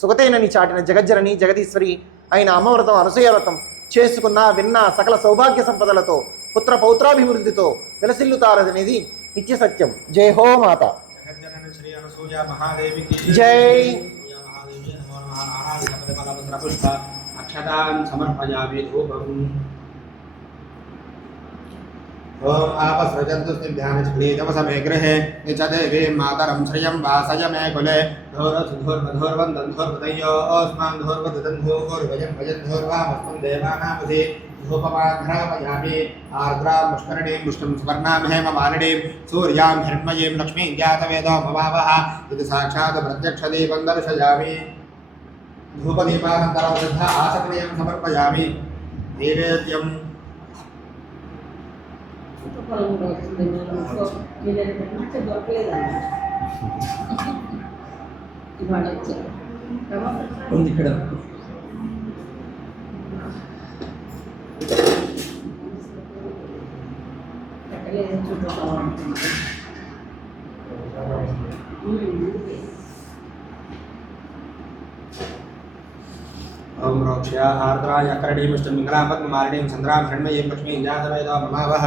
సుగతేనని చాటిన జగజ్జనని జగదీశ్వరి అయిన అమ్మవ్రతం అనసూయ వ్రతం చేసుకున్న విన్న సకల సౌభాగ్య సంపదలతో పుత్ర పౌత్రాభివృద్ధితో విలసిల్లుతారనేది నిత్య సత్యం. జై హో మాత. జగజ్జనని శ్రీ అనసూయ మహాదేవికి జై. మహాదేవి నమో నమః. నారాయణ పరిమళ పుష్ప అక్షతాన్ సమర్పయామి ధూపం. ఓం ఆపసృజంతు స్నిగ్ధానిష్క్లీతవసమే గృహే నిచ దేవీం మాతరం శ్రియం వాసయ మే కులే ధూర్వధూర్వధూర్వదయోస్మాన్ ధూర్వధూర్వయం భజన్ ధూర్వామస్తం దేవానామసి ధూపమాఘ్రాపయామి ఆర్ద్రాం పుష్కరణీం పుష్టం సువర్ణాం హేమమాలినీం సూర్యాం హిరణ్మయీం లక్ష్మీం జాతవేదో మవావహ ఇది సాక్షాత్ ప్రత్యక్షదీపం దర్శయామి. ధూపదీపానంతరం వృద్ధ ఆసక్రియం సమర్పయామి. నైవేద్యం ఉంది ఇక్కడ. ఓం రోక్ష్య ఆర్ద్రాయ కరణీమిష్టం మంగళాం పద్మమాలినీం చంద్రాం హిరణ్మయీం లక్ష్మీం జాతవేదో మమావహ.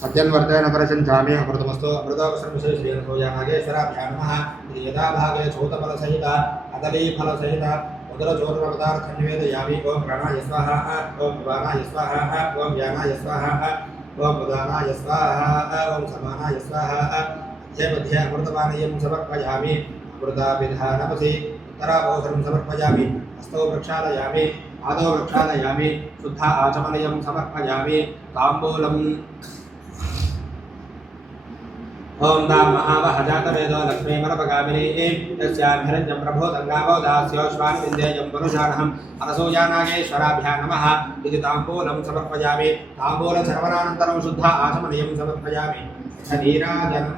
సత్యన్వర్తేన పరిశంచామి అమృతమస్తు అమృతోపసర్వశే శ్రీయనసూయానాగేశ్వరాభ్యాం నమః. ఇది యథాభాగే చౌతఫలసహిత కదలీఫలసహిత ఉదరచూర్ణపదార్థం నివేదయామి. ఓం ప్రాణాయ స్వాహ, ఓం ఉదానాయ స్వాహ, ఓం వ్యానాయ స్వాహ, ఓం ఉదానాయ స్వాహ, ఓం సమానాయ స్వాహ. మధ్య మధ్య అమృతపానీయం సమర్పయామి. అమృతాభిధానమసి ఉత్తరాభోసరం సమర్పయామి. హస్తౌ ప్రక్షాళయామి, పాదౌ ప్రక్షాళయామి. శుద్ధ ఆచమనయం సమర్పయామి. తాంబూలం. ఓం దాం మహావహ జాతవేదో లక్ష్మీమనపగామినీ యస్యాం హిరణ్యం ప్రభోదంగావో దాస్యోశ్వాన్ విందేయం పురుషార్హం అనసూయానాగేశ్వరాభ్యాం నమః. ఇది తాంబూలం సమర్పయామి. తాంబూల చర్వనానంతరం శుద్ధ ఆచమనయం సమర్పయామి. నీరాజనం.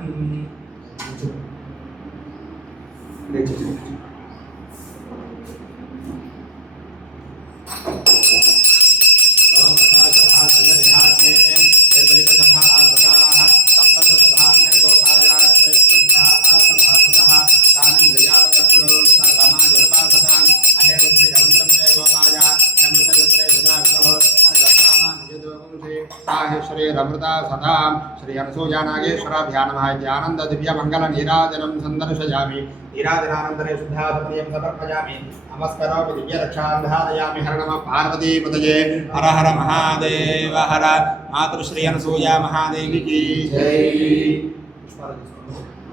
శ్రీరమృత సదాం శ్రీ అనసూయానాగేశ్వరాభ్యా నమః. ఆనంద దివ్య మంగళ నీరాజనం సందర్శయామి. నీరాజనానంతరే శుద్ధాత్మయం సమర్పయామి. నమస్కరోమి దివ్య రక్షాం ధారయామి. హర నమః పార్వతీపతయే. హర హర మహాదేవ హర. మాతృశ్రీ అనసూయ మహాదేవికి జై.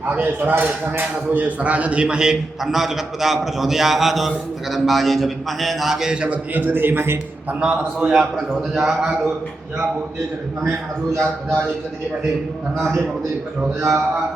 నాగేశ్వరాయ విద్మహే అనసూయేశ్వరాయ ధీమహి తన్నో జగత్పదా ప్రచోదయాత్. జగదంబాయే చ విద్మహే నాగేశవత్యే చ ధీమహి తన్నో అనసూయా ప్రచోదయాత్. యా మూర్తే చ విద్మహే అనసూయాత్పదాయే చ ధీమహి తన్నో హేమవతి ప్రచోదయాత్.